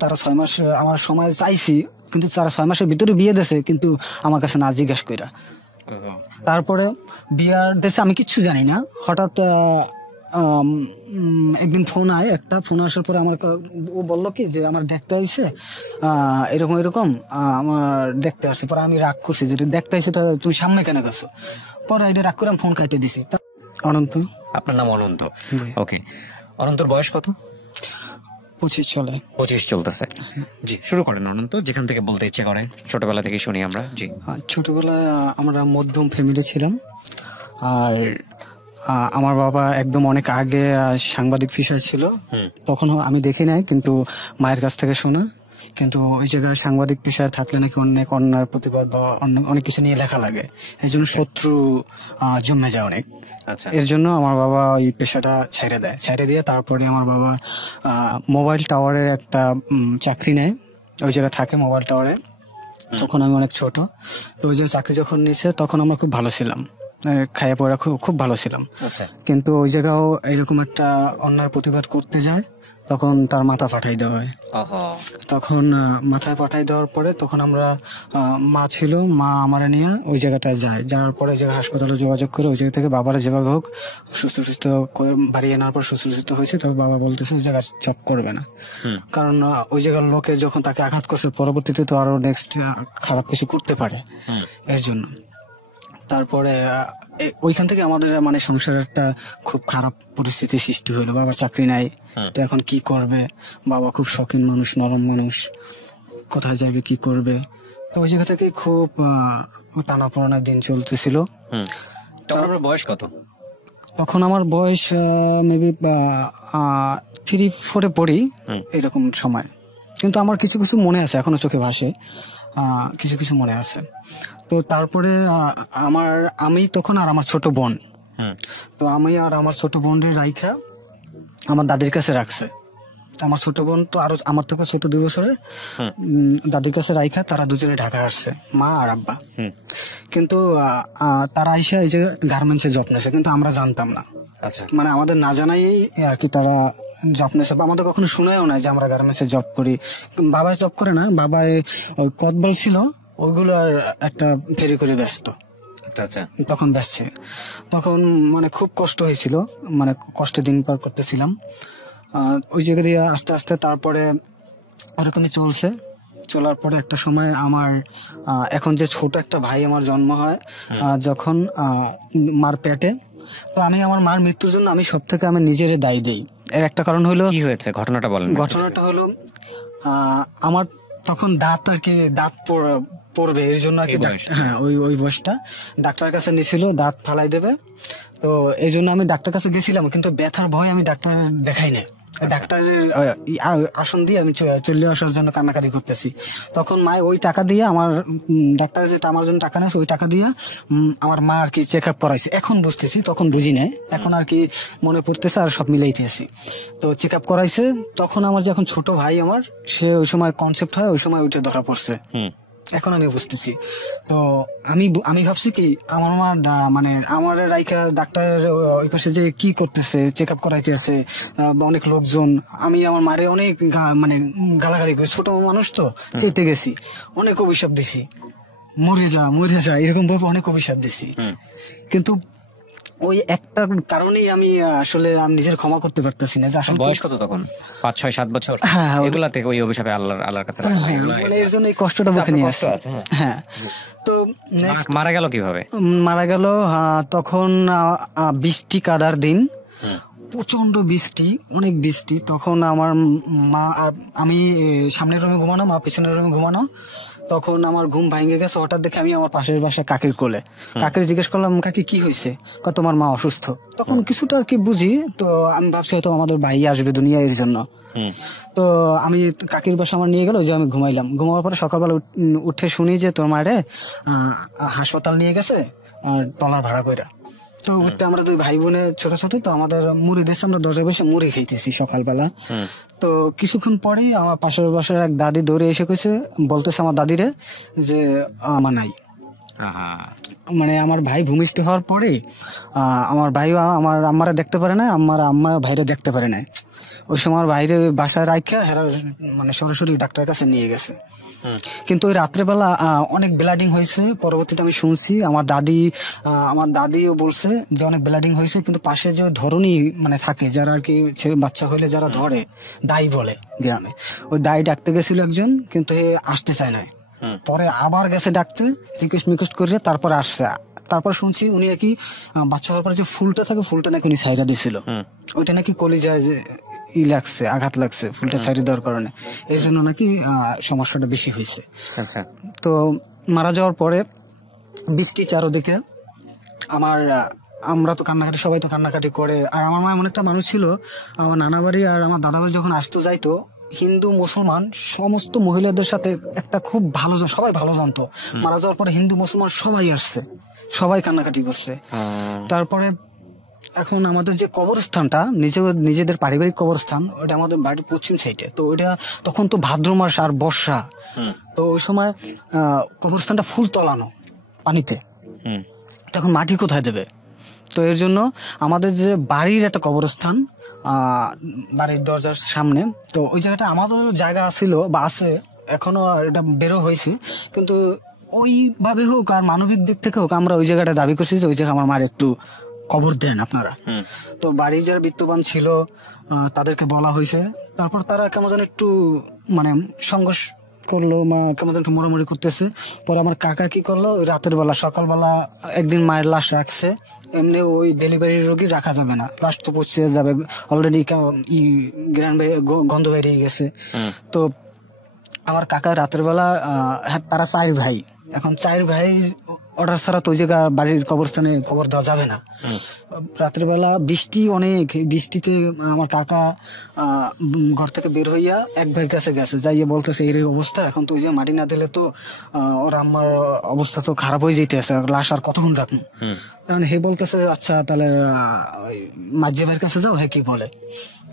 তারা 6 মাস আমার সময় চাইছি, কিন্তু তারা 6 মাসের ভিতরে বিয়ে দিয়েছে, কিন্তু আমার কাছে না জিজ্ঞেস কইরা। তারপরে বিয়ার দেশে আমি কিচ্ছু জানি না, হঠাৎ একদিন ফোন আসার পরে আমার ও বললো কি যে আমার দেখতে আইছে, এরকম এরকম আমার দেখতে আসছে। পরে আমি রাগ করছি, যেটা দেখতে আইছে তা তুমি সামনে কেন গেছো। পরে এটা রাগ করে আমি ফোন কাটে দিছি। অনন্ত। আপনার নাম অনন্ত? ওকে, অনন্তর বয়স কত? 25 চলে। 25 চলতেছে। জি, শুরু করেন অনন্ত, যেখান থেকে বলতে ইচ্ছে করে, ছোটবেলা থেকে শুনি আমরা। জি। ছোটবেলায় আমরা মধ্যম ফ্যামিলি ছিলাম, আর আমার বাবা একদম অনেক আগে সাংবাদিক পেশায় ছিল। তখন আমি দেখি নাই, কিন্তু মায়ের কাছ থেকে শোনা। কিন্তু ওই জায়গায় সাংবাদিক পেশায় থাকলে নাকি অনেক অন্যায় প্রতিবাদ বা অনেক কিছু নিয়ে লেখা লাগে, এই জন্য শত্রু জমে যায় অনেক। এর জন্য আমার বাবা ওই পেশাটা ছেড়ে দিয়ে তারপরে আমার বাবা মোবাইল টাওয়ারের একটা চাকরি নেয়, ওই জায়গায় থাকে মোবাইল টাওয়ারে। তখন আমি অনেক ছোট, তো ওই যে চাকরি যখন নিছে তখন আমরা খুব ভালো ছিলাম, খাইয়া পড়া খুব ভালো ছিলাম। কিন্তু ওই জায়গাও এরকম একটা অন্যায় প্রতিবাদ করতে যায়, তখন তার মাথা পাঠাই দেওয়া হয়। তখন মাথায় পাঠাই দেওয়ার পরে তখন আমরা মা ছিল, মা আমারে নিয়ে ওই জায়গাটায় যায়। যাওয়ার পরে ওই জায়গায় হাসপাতালে যোগাযোগ করে ওই জায়গা থেকে বাবারা যেভাবে হোক সুস্থ করে বাড়ি আনার পর সুস্থ হয়েছে। তবে বাবা বলতেছে ওই জায়গায় জব করবে না, কারণ ওই জায়গার লোকে যখন তাকে আঘাত করছে পরবর্তীতে তো আরো নেক্সট খারাপ কিছু করতে পারে, এর জন্য। তারপরে ওইখান থেকে আমাদের মানে সংসারের একটা খুব খারাপ পরিস্থিতি সৃষ্টি হলো। বাবার চাকরি নাই, তো এখন কি করবে? বাবা খুব শৌখিন মানুষ, নরম মানুষ, কোথায় যাবে, কি করবে? তো ওই জায়গা থেকে খুব টানাপোড়েনের দিন চলতেছিল। আপনার বয়স কত তখন? আমার বয়স মেবি 3-4 পড়ি, এরকম সময়। কিন্তু আমার কিছু কিছু মনে আছে, এখনো চোখে ভাসে, কিছু কিছু মনে আছে। তো তারপরে আমি তখন আর আমার ছোট বোন, তো আমি আর আমার ছোট বোনের রাইখা আমার দাদির কাছে রাখছে। আমার ছোট বোন তো আরো আমার থেকে ছোট 2 বছরের, দাদির কাছে রাইখা তারা দুজনে ঢাকা আসছে, মা আর আব্বা। কিন্তু তারা আইসা এই যে গার্মেন্টসে জব নেছে, কিন্তু আমরা জানতাম না। মানে আমাদের না জানাই আর কি তারা জব নেছে, আমাদের কখনো শোনায়ও না যে আমরা গার্মেন্টসে জব করি। বাবা জব করে না, বাবা ওই কদবল ছিল, ওইগুলো আর একটা ফেরি করে ব্যস্ত। তখন ব্যস্ত, তখন মানে খুব কষ্ট হয়েছিল, মানে কষ্টে দিন পার করতেছিলাম ওই জায়গা দিয়ে। আস্তে আস্তে তারপরে ওরকমই চলার পরে একটা সময় আমার এখন যে ছোট একটা ভাই আমার জন্ম হয় যখন মার পেটে, তো আমি আমার মার মৃত্যুর জন্য আমি সব থেকে আমি নিজের দায়ী দিই। এর একটা কারণ হলো, কি হয়েছে ঘটনাটা বলেন। ঘটনাটা হলো আমার তখন দাঁত পড়বে, এর জন্য আর কি। হ্যাঁ, ওই বয়সটা ডাক্তার কাছে নিয়েছিল, দাঁত ফালাই দেবে। তো এই জন্য আমি ডাক্তার কাছে গেছিলাম, কিন্তু ব্যথার ভয় আমি ডাক্তার দেখাই না। ডাক্তারের আসন দিয়ে আমি চলে আসার জন্য কান্নাকাটি করতেছি। তখন মা ওই টাকা দিয়ে আমার ডাক্তার যেটা আমার জন্য টাকা নেছে, ওই টাকা দিয়ে আমার মা আর কি চেক আপ করাইছে। এখন বুঝতেছি, তখন বুঝি নাই, এখন আর কি মনে পড়তেছে আর সব মিলাইতেছি। তো চেক আপ করাইছে, তখন আমার যখন ছোট ভাই আমার, সে ওই সময় কনসেপ্ট হয়, ওই সময় ওইটা ধরা পড়ছে। এখন আমি বুঝতেছি। তো আমি ভাবছি কি আমার মা মানে আমার রাইখা ডাক্তারের ওই পাশে যে কি করতেছে, চেক আপ করাইতেছে অনেক লোকজন, আমি আমার মারে অনেক মানে গালাগালি করি, ছোট মানুষ তো চেতে গেছি, অনেক অভিশাপ দিছি, মরে যা এরকম ভাবে অনেক অভিশাপ দিছি। কিন্তু ওই একটা কারণেই আমি আসলে আমি নিজের ক্ষমা করতে পারতেছি না। বয়স কত তখন? 5, 6, 7 বছর। এগুলা থেকে ওই অভিশাপে আল্লাহর কাছে মানে এর জন্য এই কষ্টটা বুকে নিয়ে আসছে। হ্যাঁ, তো মারা গেল কিভাবে? মারা গেল তখন বৃষ্টি কাদার দিন, প্রচন্ড বৃষ্টি, অনেক বৃষ্টি। তখন আমার মা আর আমি সামনের রুমে ঘুমানো, মা পিছনের রুমে ঘুমানো। তখন আমার ঘুম ভাঙে গেছে, হঠাৎ দেখে আমি আমার পাশের বাসা কাকির কোলে। কাকির জিজ্ঞেস করলাম, কাকি কি হয়েছে? তোমার মা অসুস্থ। তখন কিছুটা আর কি বুঝি, তো আমি ভাবছি হয়তো আমাদের ভাই আসবে দুনিয়া, এর জন্য। তো আমি কাকির বাসা আমার নিয়ে গেল, যে আমি ঘুমাইলাম। ঘুমাবার পরে সকালবেলা উঠে শুনি যে তোর মারে হাসপাতাল নিয়ে গেছে ট্রলার ভাড়া কইরা। তো উঠতে আমরা 2 ভাই বোনে ছোট, তো আমাদের মুড়ি দিয়েছে, আমরা দরজায় বসে মুড়ি খাইতেছি সকালবেলা। তো কিছুক্ষণ পরেই আমার পাশের বাসার এক দাদি দৌড়ে এসে বলতেছে আমার দাদিরে যে আমার নাই। আহা, মানে আমার ভাই ভূমিষ্ঠ হওয়ার পরে আমার ভাইও আমার আম্মারা দেখতে পারে না, আমার আম্মা ভাইরে দেখতে পারে না। ওই সময় আমার ভাইরে বাসায় রাখা হেরা মানে সরাসরি ডাক্তারের কাছে নিয়ে গেছে। কিন্তু ওই রাত্রেবেলা অনেক ব্লাডিং হয়েছে। পরবর্তীতে আমি শুনছি আমার দাদিও বলছে যে অনেক ব্লাডিং হয়েছে, কিন্তু পাশে যে ধরনী মানে থাকে যারা আর কি বাচ্চা হইলে যারা ধরে দাই বলে গ্রামে, ওই দাই ডাকতে গেছিল একজন, কিন্তু এ আসতে চায় না। পরে আবার গেছে ডাকতে, রিকোয়েস্ট করে তারপরে আসছে। তারপর শুনছি উনি নাকি বাচ্চা হওয়ার পরে যে ফুলটা থাকে ফুলটা নাকি উনি সাইরা দিছিল, ওইটা নাকি কলিজায় যে লাগছে, আঘাত লাগছে ফুলটা সাইড দেওয়ার কারণে, এই জন্য নাকি সমস্যাটা বেশি হয়েছে। আচ্ছা, তো মারা যাওয়ার পরে বৃষ্টি চারোদিকে, আমরা তো কান্নাকাটি, সবাই তো কান্নাকাটি করে। আর আমার মা এমন একটা মানুষ ছিল, আমার নানা বাড়ি আর আমার দাদা বাড়ি যখন আসতো যাইতো, হিন্দু মুসলমান সমস্ত মহিলাদের সাথে একটা খুব ভালো, সবাই ভালো জানতো। মারা যাওয়ার পরে হিন্দু মুসলমান সবাই আসছে, সবাই কান্নাকাটি করছে। তারপরে এখন আমাদের যে কবরস্থানটা নিজেদের পারিবারিক কবরস্থান, ওটা আমাদের বাড়ির পশ্চিম সাইডে। তো ওইটা তখন তো ভাদ্র মাস আর বর্ষা, তো ওই সময় কবরস্থানটা ফুল তলানো পানিতে, তখন মাটি কোথায় দেবে? তো এর জন্য আমাদের যে বাড়ির একটা কবরস্থান বাড়ির দরজার সামনে, তো ওই জায়গাটা আমাদের জায়গা ছিল বা আছে এখনো, এটা বেরো হয়েছে। কিন্তু ওইভাবে হোক আর মানবিক দিক থেকে হোক, আমরা ওই জায়গাটা দাবি করছি যে ওই জায়গায় আমার মার একটু কবর দেন আপনারা। তো বাড়ির যারা বিত্তবান ছিল তাদেরকে বলা হয়েছে। তারপর তারা কেমন যেন একটু মানে সংঘর্ষ করলো, মা কেমন যেন একটু মোড়ামুড়ি করতেছে। পরে আমার কাকা কি করলো, ওই রাতের বেলা সকালবেলা একদিন মায়ের লাশ রাখছে। এমনি ওই ডেলিভারি রোগী রাখা যাবে না, লাশ তো পচে যাবে, অলরেডি গন্ধ বেরিয়ে গেছে। তো আমার কাকা রাতের বেলা, তারা 4 ভাই, এখন 4 ভাই অর্ডার ছাড়া তো ওই জায়গা বাড়ির কবরস্থানে কবর দেওয়া যাবে না। রাতের বেলা বৃষ্টি অনেক, বৃষ্টিতে আমার কাকা ঘর থেকে বের হইয়া এক ভাইয়ের কাছে গেছে, যাইয়ে বলতেছে এই অবস্থা, এখন তো ওই যে মাটি না দিলে তো ওর আম্মার অবস্থা তো খারাপ হয়ে যেতেছে, লাশ আর কতক্ষণ রাখুন। কারণ হে বলতেছে আচ্ছা তাহলে মাঝে ভাইয়ের কাছে যাও, হে কি বলে।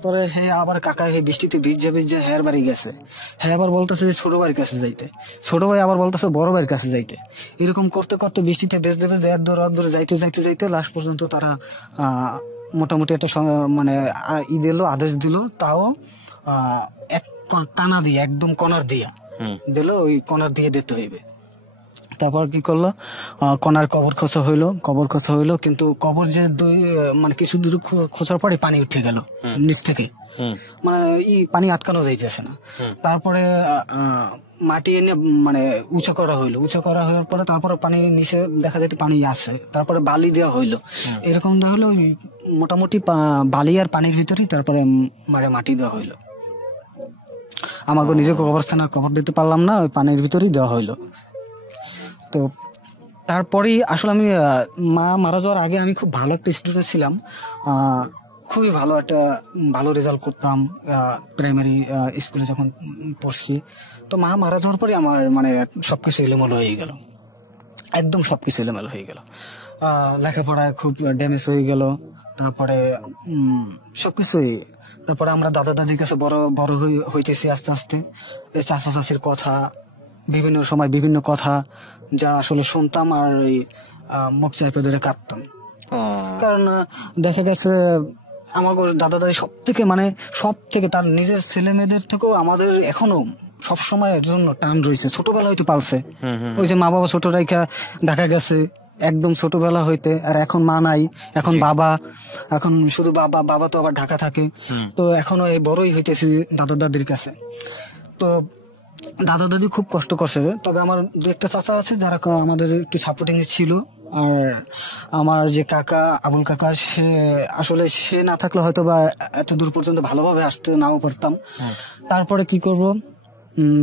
পরে হে আবার কাকা হে বৃষ্টিতে ভিজে হের বাড়ি গেছে, হ্যাঁ আবার বলতেছে যে ছোট ভাইয়ের কাছে যাইতে, ছোট ভাই আবার বলতেছে বড় ভাইয়ের কাছে যাইতে। এরকম করতে করতে বৃষ্টিতে ভেজতে দূরে যাইতে লাস্ট পর্যন্ত তারা মোটামুটি একটা মানে আদেশ দিল, তাও এক কানা দিয়ে, একদম কনার দিয়া দিল, ওই কনার দিয়ে দিতে হইবে। তারপর কি করলো, কনার কবর খোঁচা হইলো, কিন্তু কবর যে মানে কিছু দূর খোঁচার পরে পানি উঠে গেল নিচ থেকে, মানে পানি আটকানো যাইতেছে না। তারপরে মাটি এনে মানে উঁচা করা হওয়ার পরে তারপরে পানি নিচে দেখা যায় পানি আছে, তারপরে বালি দেওয়া হইলো। এরকম দেওয়া হলো, মোটামুটি বালি আর পানির ভিতরেই তারপরে মাটি দেওয়া হইলো। আমাকে নিজেকে কবরস্থানে কবর দিতে পারলাম না, ওই পানির ভিতরেই দেওয়া হইলো। তো তারপরেই আসলে আমি মা মারা যাওয়ার আগে আমি খুব ভালো একটা স্টুডেন্ট ছিলাম, খুবই ভালো রেজাল্ট করতাম প্রাইমারি স্কুলে যখন পড়ছি। তো মা মারা যাওয়ার পরে আমার মানে সবকিছু এলোমেলো হয়ে গেল, একদম সবকিছু এলোমেলো হয়ে গেল। লেখাপড়ায় খুব ড্যামেজ হয়ে গেল, তারপরে সবকিছুই। তারপরে আমরা দাদা দাদির কাছে বড় হইতেছি আস্তে আস্তে। চাচা চাচির কথা, বিভিন্ন সময় বিভিন্ন কথা যা আসলে শুনতাম আর ওই মুখ চাইপে ধরে কাঁদতাম। কারণ দেখা গেছে আমার দাদা দাদি সব থেকে তার নিজের ছেলে মেয়েদের থেকেও আমাদের এখনো সবসময় এর জন্য টান রয়েছে। ছোটবেলা হয়তো পালছে, ওই যে মা বাবা ছোট রাইখা দেখা গেছে একদম ছোটবেলা হইতে, আর এখন মা নাই, এখন বাবা, এখন শুধু বাবা তো আবার ঢাকা থাকে। তো এখনো এই বড়ই হইতেছি দাদা দাদির কাছে। তো দাদা দাদি খুব কষ্ট করছে, তবে আমার 2-1টা চাচা আছে যারা আমাদের একটু সাপোর্টিং ছিল। আর আমার যে কাকা আবুল কাকা, সে না থাকলে হয়তো বা এত দূর পর্যন্ত ভালোভাবে আসতে নাও পারতাম। তারপরে কি করব,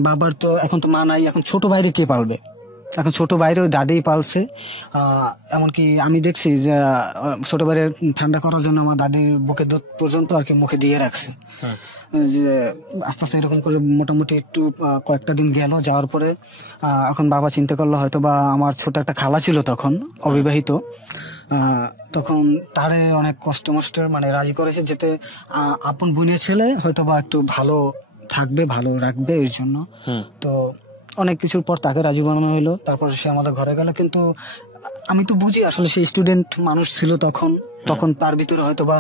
বাবার তো এখন তো মা নাই, এখন ছোট ভাইরে কে পালবে? এখন ছোট ভাইরে ওই দাদিই পালছে। এমনকি আমি দেখছি যে ছোট ভাইয়ের ঠান্ডা করার জন্য আমার দাদির বুকে দুধ পর্যন্ত আর কি মুখে দিয়ে রাখছে। যে আস্তে আস্তে এরকম করে মোটামুটি একটু কয়েকটা দিন গেল, যাওয়ার পরে এখন বাবা চিন্তা করলো হয়তো বা আমার ছোট একটা খালা ছিল তখন অবিবাহিত, তখন তারে অনেক কষ্ট মষ্টের মানে রাজি করেছে যেতে আপন বোনের ছেলে হয়তো বা একটু ভালো থাকবে, ভালো রাখবে এর জন্য। তো অনেক কিছুর পর তাকে রাজি বানানো হলো, তারপর সে আমাদের ঘরে গেল। কিন্তু আমি তো বুঝি আসলে সে স্টুডেন্ট মানুষ ছিল তখন, তখন তার ভিতরে হয়তো বা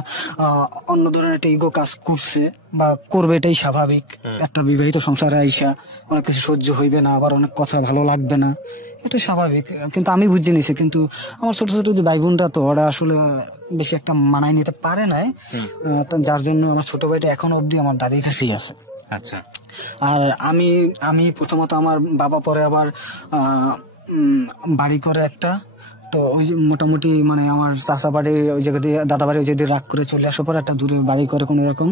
অন্য ধরনের একটা ইগো কাজ করছে বা করবে, এটাই স্বাভাবিক। একটা বিবাহিত সংসারে আইসা অনেক কিছু সহ্য হইবে না, আবার অনেক কথা ভালো লাগবে না, এটা স্বাভাবিক। কিন্তু আমি বুঝে নিছি। কিন্তু আমার ছোট ছোট যে ভাই বোনরা, তো ওরা আসলে বেশি একটা মানায় নিতে পারে নাই, তো যার জন্য আমার ছোট ভাইটা এখনো অবধি আমার দাদির কাছেই আছে। আচ্ছা। আর আমি আমি প্রথমত আমার বাবা পরে আবার বাড়ি করে একটা, তো ওই যে মোটামুটি মানে আমার চাচা বাড়ি ওই জায়গা দিয়ে, দাদা বাড়ি ওই জায়গা দিয়ে রাগ করে চলে আসার পর একটা দূরে বাড়ি করে কোনো রকম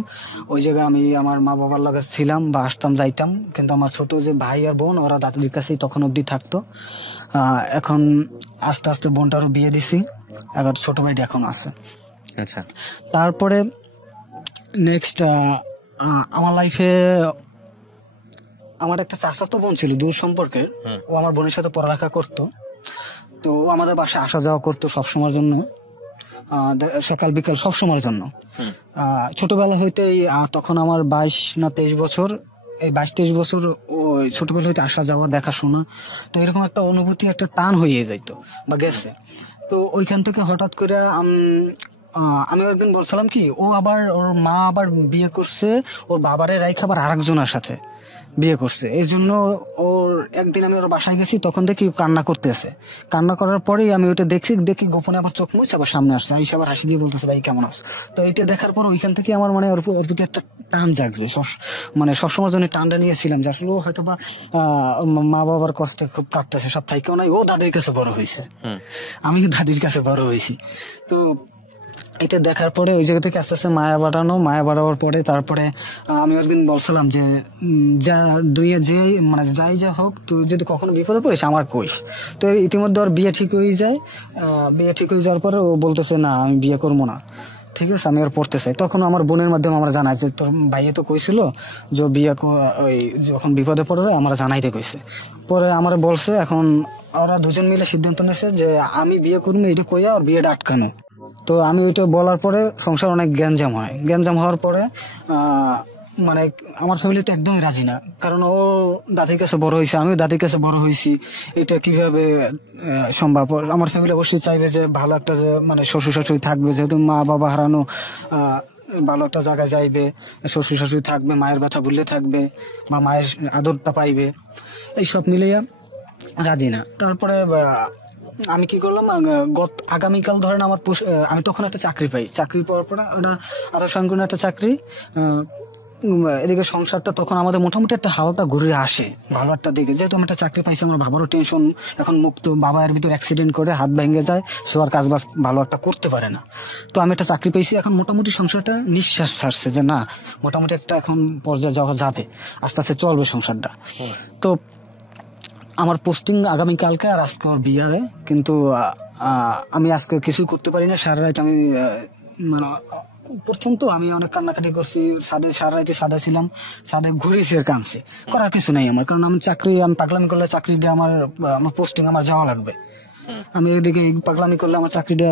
ওই জায়গায় আমি আমার মা বাবার লগে ছিলাম বা আসতাম যাইতাম। কিন্তু আমার ছোট যে ভাই আর বোন, ওরা দাদির কাছেই তখন অবধি থাকতো। এখন আস্তে আস্তে বোনটারও বিয়ে দিছি, এখন ছোট ভাইটা এখন আছে। আচ্ছা। তারপরে নেক্সট আমার লাইফে আমার একটা চাচাতো বোন ছিল দূর সম্পর্কের, ও আমার বোনের সাথে পড়ালেখা করতো। তো ও আমাদের বাসায় আসা যাওয়া করতো সবসময়ের জন্য, সকাল বিকাল সবসময়ের জন্য। ছোটবেলা হইতেই তখন আমার 22 না 23 বছর, এই 22-23 বছর ওই ছোটবেলা হইতে আসা যাওয়া দেখাশোনা, তো এরকম একটা অনুভূতি, একটা টান হয়ে যাইতো বা গেছে। তো ওইখান থেকে হঠাৎ করে আমি একদিন বলছিলাম কি, ও আবার ওর মা আবার বিয়ে করছে, ওর বাবারে রাইখা আবার আরেকজনের সাথে বিয়ে করছে। এই জন্য ওর একদিন আমি ওর বাসায় গেছি, তখন দেখি ও কান্না করতেছে। কান্না করার পরেই আমি ওইটা দেখি গোপনে আবার চোখ মুছে আবার সামনে আসছে, আইসা আবার হাসি দিয়ে বলতেছে ভাই কেমন আছো। তো এইটা দেখার পর ওইখান থেকে আমার মানে ওর প্রতি একটা টান জাগছে, মানে সবসময় জন্য টানটা নিয়েছিলাম যে আসলে ও হয়তো বা মা বাবার কষ্টে খুব কাঁদতেছে, সব থাইকেও নাই, ও দাদির কাছে বড় হয়েছে, আমি দাদির কাছে বড় হয়েছি। তো এটা দেখার পরে ওই জায়গা থেকে আস্তে আস্তে মায়া বাড়ানোর পরে তারপরে আমি একদিন বলছিলাম যে যা দুইয়া যে মানে যাই যা হোক, তুই যদি কখনো বিপদে পড়িস আমার কইস। তো ইতিমধ্যে ওর বিয়ে ঠিক হয়ে যায়। বিয়ে ঠিক হয়ে যাওয়ার পরে ও বলতেছে না আমি বিয়ে করবো না, ঠিক আছে আমি ওর পড়তে চাই। তখন আমার বোনের মাধ্যমে আমরা জানাই যে তোর ভাইয়ে তো কইছিল যে বিয়ে ওই যখন বিপদে পড়বে আমরা জানাইতে কইছে। পরে আমার বলছে, এখন ওরা দুজন মিলে সিদ্ধান্ত নিয়েছে যে আমি বিয়ে করবো, এটা কইয়া ওর বিয়েটা আটকানো। তো আমি ওইটা বলার পরে সংসার অনেক গ্যাঞ্জাম হওয়ার পরে মানে আমার ফ্যামিলিতে একদমই রাজি না, কারণ ও দাদির কাছে বড় হয়েছে, আমিও দাদির কাছে বড় হয়েছি, এটা কিভাবে সম্ভব। আমার ফ্যামিলি অবশ্যই চাইবে যে ভালো একটা, যে মানে শ্বশুর শাশুড়ি থাকবে, যেহেতু মা বাবা হারানো, ভালো একটা জায়গায় যাইবে, শ্বশুর শাশুড়ি থাকবে, মায়ের ব্যথা ভুললে থাকবে বা মায়ের আদরটা পাইবে, এইসব মিলিয়ে রাজি না। তারপরে আমি কি করলাম, আগামীকাল ধরেন আমার আমি তখন একটা চাকরি পাই, চাকরি পাওয়ার পরে ওটা আধা সংকীর্ণ একটা চাকরি। এদিকে সংসারটা তখন আমাদের মোটামুটি একটা হাওয়াটা ঘুরে আসে ভালো একটা দিকে, যেহেতু আমি একটা চাকরি পাইছি, আমার বাবারও টেনশন এখন মুক্ত, বাবা এর ভিতর অ্যাক্সিডেন্ট করে হাত ভেঙে যায়, সে আর কাজ বাজ ভালো একটা করতে পারে না। তো আমি একটা চাকরি পাইছি, এখন মোটামুটি সংসারটা নিঃশ্বাস ছাড়ছে যে না মোটামুটি একটা এখন পর্যায়ে যাওয়া যাবে, আস্তে আস্তে চলবে সংসারটা। তো আমার পোস্টিং আগামীকালকে, আর আজকে ওর বিয়ে। কিন্তু আমি আজকে কিছুই করতে পারি না, সারা রাত আমি মানে প্রথম তো আমি অনেক কান্নাকাটি করছি, সারা রাতে সাদা ছিলাম, সাদা ঘুরেছি আর কাঁদছি, করার কিছু নেই আমার, কারণ আমি পাগলামি করলে চাকরি দিয়ে আমার পোস্টিং আমার যাওয়া লাগবে। আমি ওইদিকে পাগলামি করলে আমার চাকরিটা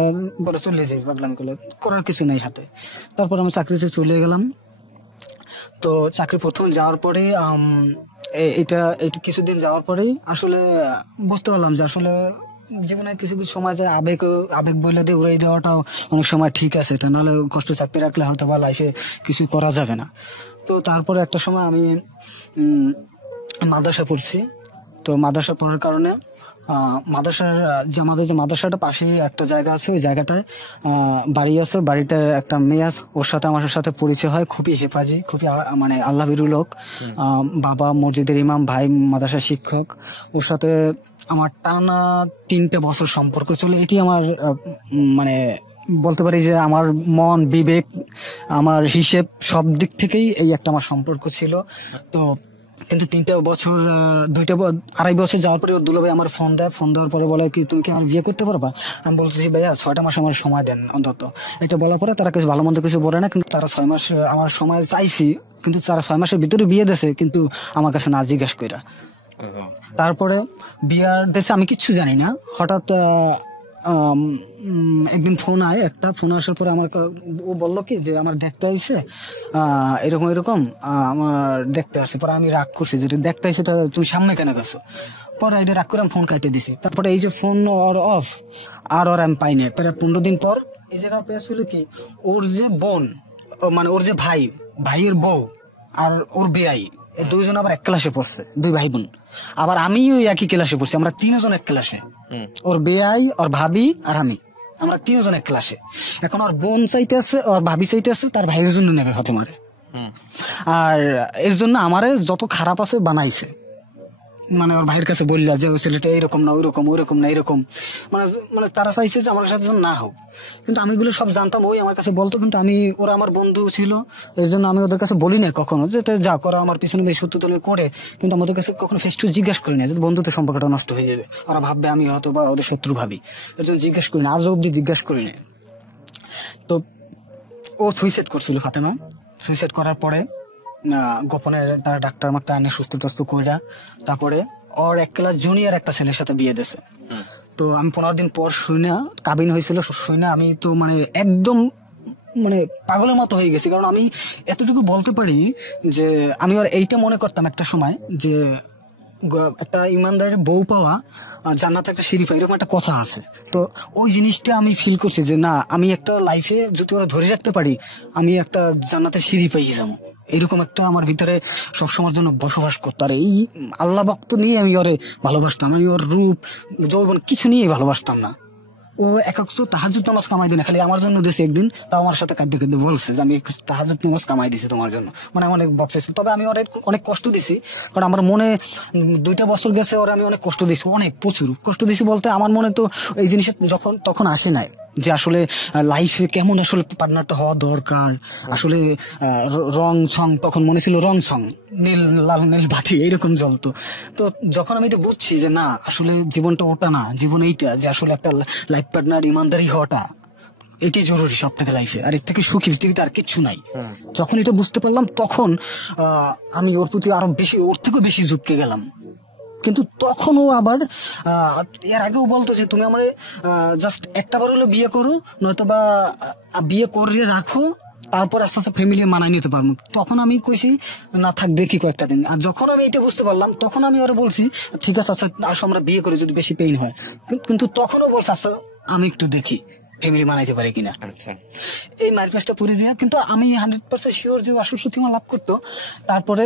বলে চলে যাই, পাগলামি করলে করার কিছু নেই হাতে। তারপর আমি চাকরিতে চলে গেলাম। তো চাকরি প্রথম যাওয়ার পরে এটা কিছুদিন যাওয়ার পরেই আসলে বুঝতে পারলাম যে আসলে জীবনে কিছু কিছু সময় যায় আবেগ বলে দিয়ে উড়াই দেওয়াটাও অনেক সময় ঠিক আছে, এটা নাহলে কষ্ট চাকরি রাখলে হয়তো বা লাইফে কিছু করা যাবে না। তো তারপরে একটা সময় আমি মাদ্রাসা পড়ছি। তো মাদ্রাসা পড়ার কারণে মাদ্রাসার যে আমাদের যে মাদ্রাসাটা পাশেই একটা জায়গা আছে, ওই জায়গাটায় বাড়ি আছে, বাড়িটা একটা মেয়ে আছে, ওর সাথে আমার সাথে পরিচয় হয়, খুবই হেফাজি, খুবই মানে আল্লাহ ভীরু লোক, বাবা মসজিদের ইমাম, ভাই মাদ্রাসার শিক্ষক। ওর সাথে আমার টানা 3টে বছর সম্পর্ক চলে। এটি আমার মানে বলতে পারি যে আমার মন বিবেক আমার হিসেব সব দিক থেকেই এই একটা আমার সম্পর্ক ছিল। তো কিন্তু 3টা বছর 2.5 বছর যাওয়ার পরে ওর দুলাভাই আমার ফোন দেওয়ার পরে বলে কি তুমি কি আমার বিয়ে করতে পারবা। আমি বলতেছি ভাইয়া 6টা মাস আমার সময় দেন অন্তত। এটা বলার পরে তারা কিছু ভালো মন্দ কিছু বলে না, কিন্তু তারা 6 মাস আমার সময় চাইছি, কিন্তু তারা 6 মাসের ভিতরে বিয়ে দিয়েছে, কিন্তু আমার কাছে না জিজ্ঞেস কইরা। তারপরে বিয়ার দেশে আমি কিচ্ছু জানি না, হঠাৎ একদিন ফোন আয়, একটা ফোন আসার পরে আমার ও বললো কি যে আমার দেখতে আইসে এরকম এরকম আমার দেখতে আসছে। পরে আমি রাগ করছি যে দেখতে আইসে তুমি সামনে কেন গেছো। পরে এটা রাগ করে আমি ফোন কাটে দিছি। তারপরে এই যে ফোন ওর অফ আর আমি পাইনি। প্রায় 15 দিন পর এই জায়গা পেয়েছিল কি ওর যে বোন, মানে ওর যে ভাইয়ের বউ আর ওর বেআই, এই দুইজন আবার এক ক্লাসে পড়ছে, 2 ভাই বোন। আবার আমি ওই একই ক্লাসে পড়ছি, আমরা 3 জন এক ক্লাসে, ওর বেআই, ওর ভাবি আর আমি, আমরা 3 জন এক ক্লাসে। এখন ওর বোন চাইতে আছে, ওর ভাবি চাইতে আছে তার ভাইয়ের জন্য নেবে ফাতেমারে। আর এর জন্য আমারে যত খারাপ আছে বানাইছে, মানে ওর ভাইয়ের কাছে বললা যে ওই ছেলেটা এইরকম না ওইরকম, ওইরকম না এরকম, মানে মানে তারা চাইছে যে আমার সাথে না হোক। কিন্তু আমি এগুলো সব জানতাম, ওই আমার কাছে বলতো, কিন্তু ওরা আমার বন্ধু ছিল, এই জন্য আমি ওদের কাছে বলি না কখনো যে যা করো আমার পিছনে বেশ সত্য তুমি করে, কিন্তু আমাদের কাছে কখনো ফেস টু জিজ্ঞাসা করি না, যে বন্ধুত্ব সম্পর্কটা নষ্ট হয়ে যাবে, ওরা ভাববে আমি হয়তো বা ওদের শত্রু ভাবি, এর জন্য জিজ্ঞাসা করি না, আজও অব্দি জিজ্ঞাসা করি না। তো ও সুইসাইড করছিল ফাতেমা। সুইসাইড করার পরে গোপনে তারা ডাক্তার মাক্তার আনে সুস্থ টস্থ কইরা, তারপরে ওর 1 ক্লাস জুনিয়র একটা ছেলের সাথে বিয়ে দিয়েছে। তো আমি 15 দিন পর শুনে কাবিন হয়েছিল, শুনে আমি তো মানে একদম মানে পাগলের মতো হয়ে গেছি। কারণ আমি এতটুকু বলতে পারি যে আমি আর এইটা মনে করতাম একটা সময় যে একটা ইমানদারের বউ পাওয়া জান্নাতে একটা সিঁড়ি পাওয়া, এরকম একটা কথা আছে। তো ওই জিনিসটা আমি ফিল করছি যে না, আমি একটা লাইফে যদি ওরা ধরে রাখতে পারি আমি একটা জান্নাতের সিঁড়ি পেয়ে যাবো, এরকম একটা আমার ভিতরে সবসময়ের জন্য বসবাস করতো। আর এই আল্লাহ ভক্ত নিয়ে আমি ওরে ভালোবাসতাম, আমি ওর রূপ যৌবন কিছু নিয়ে ভালোবাসতাম না। ও একক তো তাহাজ্জুদ নামাজ কামাই দিই না, খালি আমার জন্য দিয়েছে একদিন, তাও আমার সাথে কাঁদতে কাঁদতে বলছে যে আমি তাহাজ্জুদ নামাজ কামাই দিছি তোমার জন্য, মানে অনেক বকসাইছে। তবে আমি ওর অনেক কষ্ট দিছি, কারণ আমার মনে 2টা বছর গেছে ওর আমি অনেক কষ্ট দিছি, অনেক প্রচুর কষ্ট দিছি। বলতে আমার মনে তো এই জিনিসটা তখন আসে নাই যে আসলে লাইফে কেমন আসলে পার্টনারটা হওয়া দরকার, আসলে রং সং, তখন মনে ছিল রং সং, নীল লাল নীল বাতি এইরকম জ্বলতো। তো যখন আমি এটা বুঝছি যে না আসলে জীবনটা ওটা না, জীবন এইটা, যে আসলে একটা লাইফ পার্টনার ইমানদারি হওয়াটা এটি জরুরি সব থেকে লাইফে, আর এর থেকে সুখী পৃথিবীতে আর কিচ্ছু নাই। যখন এটা বুঝতে পারলাম তখন আমি ওর প্রতি আরো বেশি, ওর থেকেও বেশি ঝুঁকে গেলাম। কিন্তু তখনও আবার এর আগেও বলতো যে তুমি আমার জাস্ট একটা বার হলে বিয়ে করো, নয়তো বা বিয়ে করে রাখো, তারপর আস্তে আস্তে ফ্যামিলি মানায় নিতে পারবো। তখন আমি কইছি না থাক দেখি কয়েকটা দিন। আর যখন আমি এটা বুঝতে পারলাম তখন আমি ওরা বলছি ঠিক আছে আচ্ছা আসো আমরা বিয়ে করি যদি বেশি পেইন হয়। কিন্তু তখনও বলছে আচ্ছা আমি একটু দেখি ফ্যামিলি মানাইতে পারে কিনা। আচ্ছা, এই মারপ্যাচটা পড়ে যায়, কিন্তু আমি 100% শিওর যে আসল সত্যি লাভ করতো। তারপরে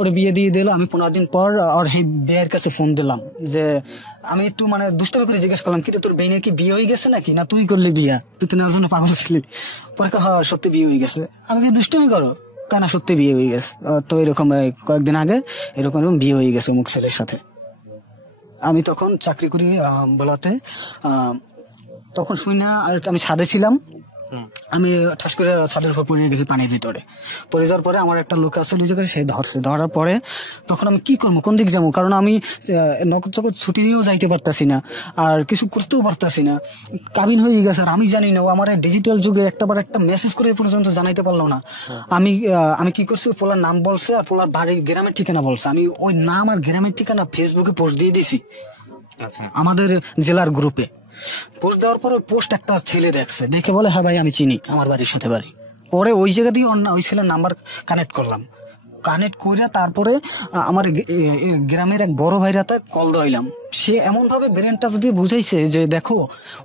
ওরে বিয়ে দিয়ে দিল। আমি 15 দিন পর ওর এই বিয়ের কাছে ফোন দিলাম, যে আমি একটু মানে দুষ্টামি করে জিজ্ঞেস করলাম কি তোর বেইনের কি বিয়ে হয়ে গেছে নাকি, না তুই করলি বিয়া, তুই তো নেওয়ার জন্য পাগল ছিলি। পরে হ্যাঁ সত্যি বিয়ে হয়ে গেছে। আমি কি দুষ্টামি করো, কেন সত্যি বিয়ে হয়ে গেছে, তো এরকম কয়েকদিন আগে এরকম বিয়ে হয়ে গেছে অমুক ছেলের সাথে। আমি তখন চাকরি করি বলাতে তখন শুই না, আর আমি ছাদে ছিলাম, আমি ঠাস করে ছাদের উপর পড়ে গেছি পানির ভিতরে। পড়ে যাওয়ার পরে আমার একটা লোক আছে নিজে করে, সে ধরছে। ধরার পরে তখন আমি কি করবো, কোন দিক যাবো, কারণ আমি নগদ জগৎ ছুটি নিয়েও যাইতে পারতাছি না, আর কিছু করতেও পারতাছি না, কাবিন হয়ে গেছে। আর আমি জানি না ও আমার ডিজিটাল যুগে একটাবার একটা মেসেজ করে পর্যন্ত জানাইতে পারলো না। আমি কি করছি, পোলার নাম বলছে আর পোলার বাড়ির গ্রামের ঠিকানা বলছে। আমি ওই নাম আর গ্রামের ঠিকানা ফেসবুকে পোস্ট দিয়ে দিছি আমাদের জেলার গ্রুপে। পোস্ট দেওয়ার পরে পোস্ট একটা ছেলে দেখছে, দেখে বলে হ্যাঁ ভাই আমি চিনি, আমার বাড়ির সাথে বাড়ি। পরে ওই জায়গা দিয়ে ওই ছেলের নাম্বার কানেক্ট করলাম, কানেক্ট করে তারপরে আমার গ্রামের এক বড় ভাইরাতে কল দেওয়াইলাম। সে এমন ভাবে ব্রেনটা দিয়ে বুঝাইছে যে দেখো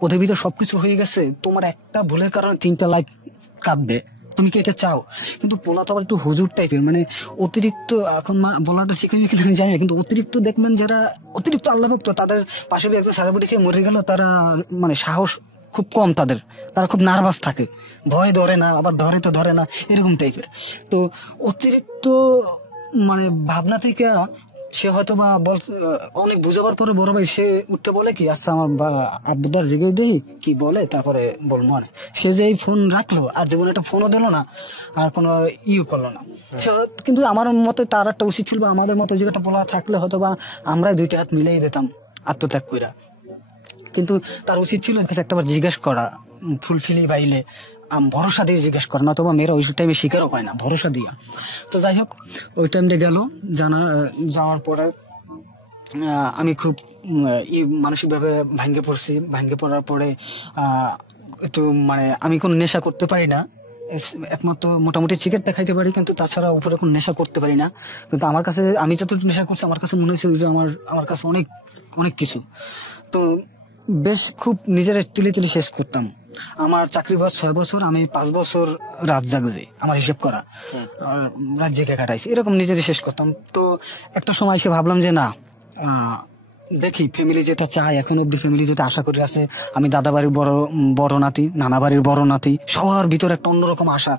ওদের ভিতরে সবকিছু হয়ে গেছে, তোমার একটা ভুলের কারণে 3টা লাইফ কাঁদবে, তুমি কি এটা চাও? কিন্তু পোলা তো আবার একটু হুজুর টাইপের, মানে অতিরিক্ত, এখন বলাটা শিখে কিনা আমি জানি না, কিন্তু অতিরিক্ত দেখবেন যারা অতিরিক্ত আল্লাহ ভক্ত তাদের পাশে একজন সারাবুটি খেয়ে মরে গেল, তারা মানে সাহস খুব কম তাদের, তারা খুব নার্ভাস থাকে, ভয় ধরে না, আবার ধরে তো ধরে না, এরকম টাইপের। তো অতিরিক্ত মানে ভাবনা থেকে সে হয়তো বা অনেক বুঝাবার পরে বড় ভাই সে উঠতে বলে কি আচ্ছা আমার আব্বুদার জিজ্ঞেস দিই কি বলে তারপরে বলবো। মানে সে যে এই ফোন রাখলো আর জীবনে একটা ফোনও দিল না, আর কোনো করলো না। কিন্তু আমার মতে তার একটা উচিত ছিল, আমাদের মতো যে একটা বলা থাকলে হয়তো বা আমরা 2টা হাত মিলেই দিতাম আত্মত্যাগ কইরা। কিন্তু তার উচিত ছিল একটাবার জিজ্ঞেস করা, ফুলফিলি বাইলে ভরসা দিয়ে জিজ্ঞেস করা, না তোমার মেয়েরা ওই টাইমে শিকারও পায় না ভরসা দিয়া। তো যাই হোক ওই টাইমটা গেল, যাওয়ার পরে আমি খুব মানসিকভাবে ভাঙ্গে পড়ছি। ভাঙ্গে পড়ার পরে একটু মানে আমি কোনো নেশা করতে পারি না, একমাত্র মোটামুটি সিগারেটটা খাইতে পারি, কিন্তু তাছাড়া উপরে কোনো নেশা করতে পারি না। কিন্তু আমার কাছে আমি যতটুকু নেশা করছি আমার কাছে মনে হয়েছে যে আমার কাছে অনেক অনেক কিছু। তো বেশ খুব নিজের তিলে তিলে শেষ করতাম। আমার চাকরি বয়স 6 বছর, আমি 5 বছর রাত জাগছি আমার হিসেব করা, আর রাত জেগে কাটাইছি, এরকম নিজেরই শেষ করতাম। তো একটা সময় এসে ভাবলাম যে না, দেখি ফ্যামিলি যেটা চায়, এখন অব্দি ফ্যামিলি যেটা আশা করে আছে, আমি দাদা বাড়ির বড় নাতি, নানা বাড়ির বড় নাতি, সবার ভিতরে একটা অন্যরকম আশা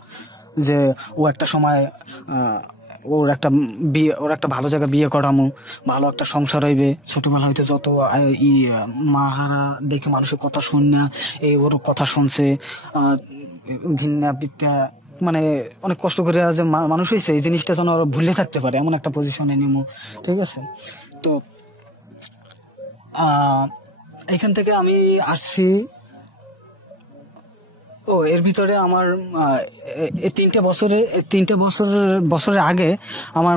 যে ও একটা সময় ওর একটা ভালো জায়গা বিয়ে করামো, ভালো একটা সংসার হইবে। ছোটবেলা হয়তো যত মাহারা দেখে মানুষের কথা শুন না, এই ওর কথা শুনছে, ঘৃণা বিদ্যা, মানে অনেক কষ্ট করে যে মানুষ হয়েছে, এই জিনিসটা যেন ওরা ভুলে থাকতে পারে এমন একটা পজিশনে নিমো। ঠিক আছে, তো এখান থেকে আমি আসছি। এর ভিতরে আমার এই 3 বছরের আগে আমার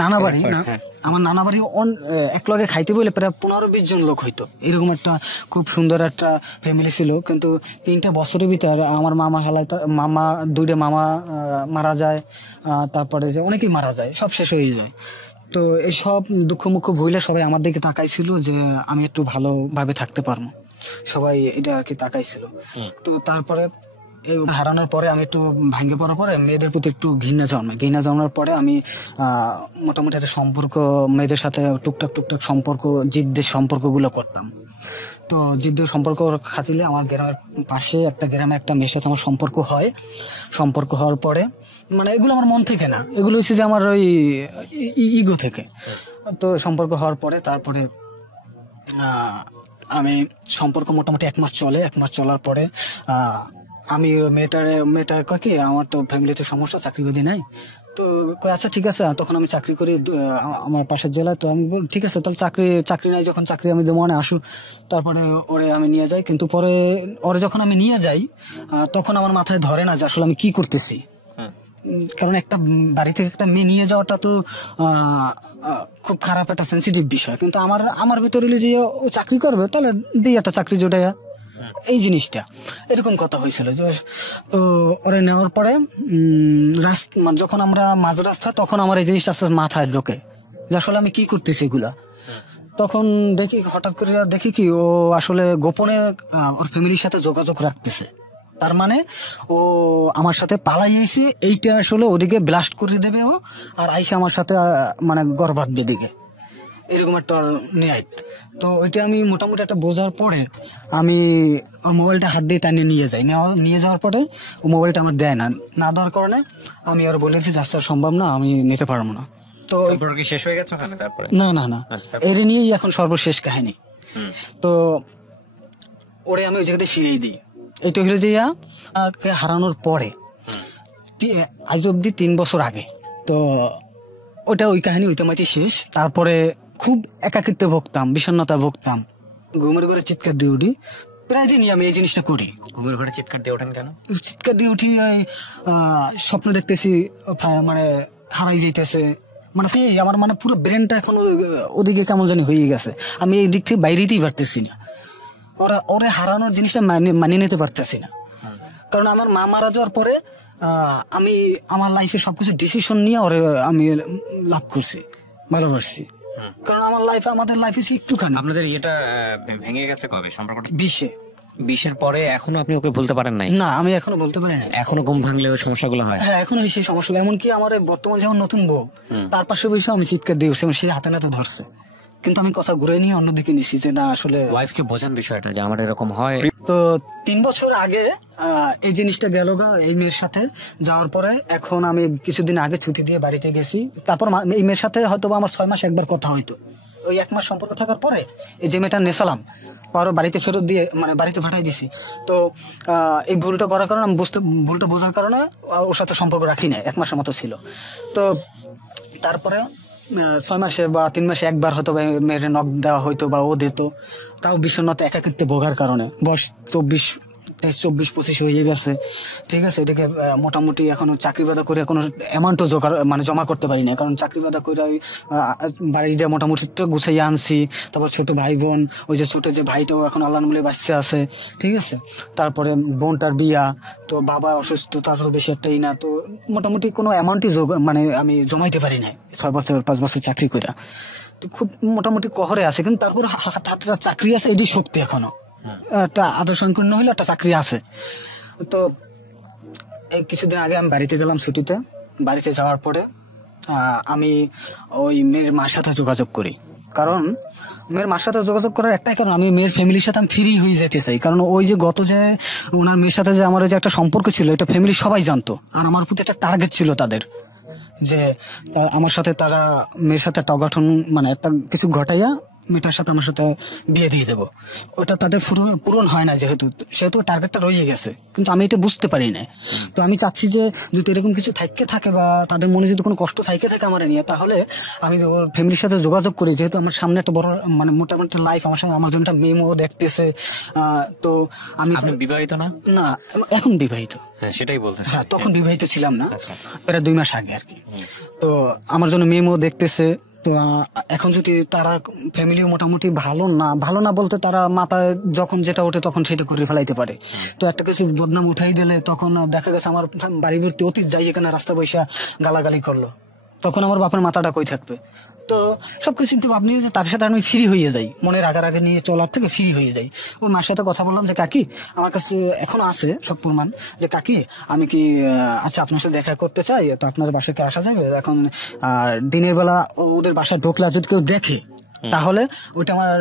নানা বাড়ি আমার নানা বাড়ি এক লগে খাইতে বলে প্রায় 15-20 জন লোক হইতো, এরকম একটা খুব সুন্দর একটা ফ্যামিলি ছিল। কিন্তু 3 বছরের ভিতরে আমার মামা 2টা মামা মারা যায়, তারপরে যে অনেকেই মারা যায়, সব শেষ হয়ে যায়। তো এই সব দুঃখ মুখ ভুলে সবাই আমার দিকে তাকাইছিল যে আমি একটু ভালোভাবে থাকতে পারবো, সবাই এটা আর কি তাকাইছিল। তো তারপরে এই হারানোর পরে আমি একটু ভাঙ্গে পড়ার পরে মেয়েদের প্রতি একটু ঘৃণা জন্মার পরে আমি মোটামুটি একটা সম্পর্ক মেয়েদের সাথে টুকটাক সম্পর্ক, জিদ্দের সম্পর্কগুলো করতাম। তো জিদ্দের সম্পর্ক খাতিলে আমার গ্রামের পাশে একটা গ্রামে একটা মেয়ের সাথে আমার সম্পর্ক হওয়ার পরে, মানে এগুলো আমার মন থেকে না, এগুলো হচ্ছে যে আমার ওই ইগো থেকে। তো সম্পর্ক হওয়ার পরে তারপরে আমি সম্পর্ক মোটামুটি 1 মাস চলে। 1 মাস চলার পরে আমি মেয়েটা কয় কি, আমার তো ফ্যামিলিতে সমস্যা, চাকরি বাকরি নাই। তো আচ্ছা ঠিক আছে, তখন আমি চাকরি করি আমার পাশের জেলায়। তো আমি বল ঠিক আছে, তাহলে চাকরি নাই যখন, চাকরি আমি মনে আসু। তারপরে ওরে আমি নিয়ে যাই, কিন্তু পরে ওরে যখন আমি নিয়ে যাই তখন আমার মাথায় ধরে না যে আসলে আমি কি করতেছি। কারণ একটা বাড়ি থেকে একটা মেয়ে নিয়ে যাওয়াটা তো খুব খারাপ একটা সেন্সিটিভ বিষয়। কিন্তু আমার ভিতরে যে ও চাকরি করবে, তাহলে দিই একটা চাকরি জোটাইয়া, এই জিনিসটা এরকম কথা হয়েছিল। তো ওরে নেওয়ার পরে যখন আমরা মাঝ রাস্তা, তখন আমার এই জিনিসটা আস্তে মাথায় ঢোকে যে আসলে আমি কি করতেছি এগুলা। তখন হঠাৎ করে দেখি কি ও আসলে গোপনে ওর ফ্যামিলির সাথে যোগাযোগ রাখতেছে। তার মানে ও আমার সাথে পালাইয়েছে, এইটা আসলে ওদিকে ব্লাস্ট করে দেবে ও, আর আইসে আমার সাথে মানে গর্ভাত দিকে, এরকম একটা নেয়। তো ওইটা আমি মোটামুটি একটা বোঝার পরে আমি ওর মোবাইলটা হাত দিয়ে টানিয়ে নিয়ে যাওয়ার পরে ও মোবাইলটা আমার দেয় না দেওয়ার কারণে আমি আর বলেছি যে আচ্ছা সম্ভব না, আমি নিতে পারবো না। তো শেষ হয়ে গেছে তারপরে না এর নিয়েই এখন সর্বশেষ কাহিনী। তো ওরে আমি ওই জায়গাতে ফিরিয়ে দিই। এইটা হলো যে হারানোর পরে আজ অব্দি 3 বছর আগে। তো ওই কাহিনী ওইটামাচি শেষ। তারপরে খুব একাকিত্বে ভুগতাম, বিষণ্ণতা ভুগতাম, ঘুমের ঘরে চিৎকার দিয়ে উঠি। প্রায় দিনই আমি এই জিনিসটা করি। ঘুমের ঘরে চিৎকার দিয়ে ওঠেন কেন? চিৎকার দিয়ে উঠি, স্বপ্ন দেখতেছি মানে হারাই যাইতেছে, মানে আমার মানে পুরো ব্রেনটা এখন ওদিকে কেমন জানি হয়ে গেছে। আমি এই দিক থেকে বাইরেতেই পারতেছি না, ওরে হারানোর জিনিসটা মানিয়ে নিতে পারতেছি না। কারণ আমার মা মারা যাওয়ার পরে আমি আমার লাইফে সবকিছু ডিসিশন নিয়ে ওরে আমি লাভ করছি, ভালোবাসছি। কারণ আমাদের লাইফে একটুখানি। আপনাদের এটা ভেঙে গেছে কবে সম্পর্কটা? 20-এর পরে এখনো আপনি ওকে বলতে পারেন নাই? না, আমি এখনো বলতে পারি না। এখনো ঘুম ভাঙলে ওই সমস্যাগুলো হয়? হ্যাঁ, এখনো সেই সমস্যা। এমনকি আমার বর্তমান যেমন নতুন বউ, তার পাশে বসে আমি চিৎকার দিয়ে উঠছি, সে হাতে নাতে ধরছে, কিন্তু আমি কথা ঘুরে নিয়ে অন্যদিকে নিছি যে না আসলে। ওয়াইফকে বোঝান বিষয়টা যে আমার এরকম হয়। তো 3 বছর আগে এই জিনিসটা গেল এই মেয়ের সাথে যাওয়ার পরে, এখন আমি কিছুদিন আগে ছুটি দিয়ে বাড়িতে গেছি। তারপর এই মেয়ের সাথে হয়তো আমার 6 মাস একবার কথা হইতো। ওই 1 মাস সম্পর্ক থাকার পরে এই যে মেয়েটা নেশালাম, পরে বাড়িতে ফেরত দিয়ে মানে বাড়িতে পাঠাই দিছি। তো এই ভুলটা করার কারণে আমি ভুলটা বোঝার কারণে ওর সাথে সম্পর্ক রাখি না, 1 মাসের মতো ছিল। তো তারপরে 6 মাসে বা 3 মাসে একবার হয়তো মেয়ের নখ দেওয়া হইতো বা ও দিত, তাও বিষণ্ণতা একাকিত্বে ভোগার কারণে। বয়স 23-24-25 হয়ে গেছে, ঠিক আছে। এদিকে মোটামুটি এখনো চাকরি বাদা করে কোনো অ্যামাউন্টও জমা করতে পারি না, কারণ চাকরি বাদা করে ওই বাড়িটা মোটামুটি তো গুছাইয়া আনছি। তারপর ছোট ভাই বোন, ওই যে ছোট যে ভাইটাও এখন আল্লাহর নামে বাচ্চা আছে, ঠিক আছে। তারপরে বোনটার বিয়া, তো বাবা অসুস্থ, তার বেশি একটাই না, তো মোটামুটি কোনো অ্যামাউন্টই মানে আমি জমাইতে পারি না 6 বছর 5 বছর চাকরি করে। তো খুব মোটামুটি কহরে আছে, কিন্তু তারপর হাতে চাকরি আছে, এটি শক্তি এখনো একটা আদর সংকীর্ণ হলে একটা চাকরি আছে। তো এই কিছুদিন আগে আমি বাড়িতে গেলাম ছুটিতে। বাড়িতে যাওয়ার পরে আমি ওই মেয়ের মার সাথে যোগাযোগ করি, কারণ মেয়ের মার সাথে যোগাযোগ করার একটাই কারণ, আমি মেয়ের ফ্যামিলির সাথে আমি ফ্রি হয়ে যেতে চাই। কারণ ওই যে গত যে ওনার মেয়ের সাথে যে আমার যে একটা সম্পর্ক ছিল, এটা ফ্যামিলি সবাই জানতো, আর আমার প্রতি একটা টার্গেট ছিল তাদের, যে আমার সাথে তারা মেয়ের সাথে একটা অঘটন মানে একটা কিছু ঘটাইয়া মেয়েটার সাথে আমার সাথে বিয়ে দিয়ে দেবো। ওটা তাদের পূরণ হয় না, সেহেতু টার্গেটটা রয়ে গেছে, কিন্তু আমি এটা বুঝতে পারি না। তো আমি চাচ্ছি যে যদি এরকম কিছু থাকে বা তাদের মনে যদি কোনো কষ্ট থাকে আমার নিয়ে, তাহলে আমি ওর ফ্যামিলির সাথে যোগাযোগ করি, যেহেতু আমার সামনে একটা বড় মানে মোটামুটি লাইফ, আমার সঙ্গে আমার জন্য একটা মেয়েও দেখতেছে। তো আমি বিবাহিত না? না, এখন বিবাহিত। হ্যাঁ, সেটাই বলতেছি। হ্যাঁ, তখন বিবাহিত ছিলাম না, প্রায় 2 মাস আগে আর কি। তো আমার জন্য মেয়েও দেখতেছে। তো এখন যদি তারা ফ্যামিলি মোটামুটি ভালো না বলতে, তারা মাথায় যখন যেটা ওঠে তখন সেটা করে ফেলাইতে পারে। তো একটা কিছু বদনাম উঠাই দিলে তখন দেখা গেছে আমার বাড়ি ভর্তি অতীত যাই এখানে রাস্তা বৈশা গালাগালি করলো, তখন আমার বাপের মাথাটা কই থাকবে। তো সবকিছু চিন্তা ভাবনি যে তার সাথে আমি ফ্রি হয়ে যাই, মনের আগে নিয়ে চলার থেকে ফ্রি হয়ে যাই। ওই মার সাথে কথা বললাম যে কাকি, আমার কাছে এখনো আছে সব প্রমাণ, যে কাকি আমি কি আচ্ছা আপনার সাথে দেখা করতে চাই, তো আপনাদের বাসায় কি আসা যাবে এখন? আর দিনের বেলা ওদের বাসায় ঢোকলে যদি কেউ দেখে, তাহলে ওইটা আমার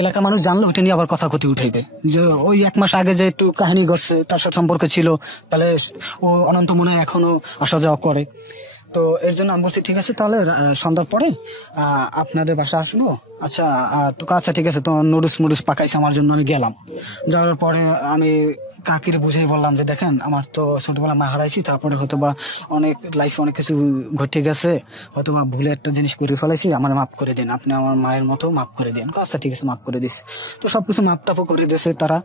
এলাকার মানুষ জানলে ওইটা নিয়ে আবার কথা কথি উঠাইবে, যে ওই 1 মাস আগে যে একটু কাহিনী ঘটছে তার সাথে সম্পর্ক ছিল, তাহলে ও অনন্ত মনে এখনো আসা যাওয়া করে। তো এর জন্য আমি বলছি ঠিক আছে, তাহলে সন্ধ্যার পরে আপনাদের বাসা আসবো। আচ্ছা ঠিক আছে, তো নুডলস পাকাইছে আমার জন্য। আমি গেলাম, যাওয়ার পরে আমি কাকির বুঝেই বললাম যে দেখেন, আমার তো ছোটবেলা মা হারাইছি, তারপরে হয়তো বা অনেক লাইফে অনেক কিছু ঘটে গেছে, হয়তো বা ভুলে একটা জিনিস করে ফেলাইছি, আমার মাফ করে দিন, আপনি আমার মায়ের মতো মাফ করে দিন। আচ্ছা ঠিক আছে, মাফ করে দিস। তো সবকিছু মাপ টাপও করে দিয়েছে তারা।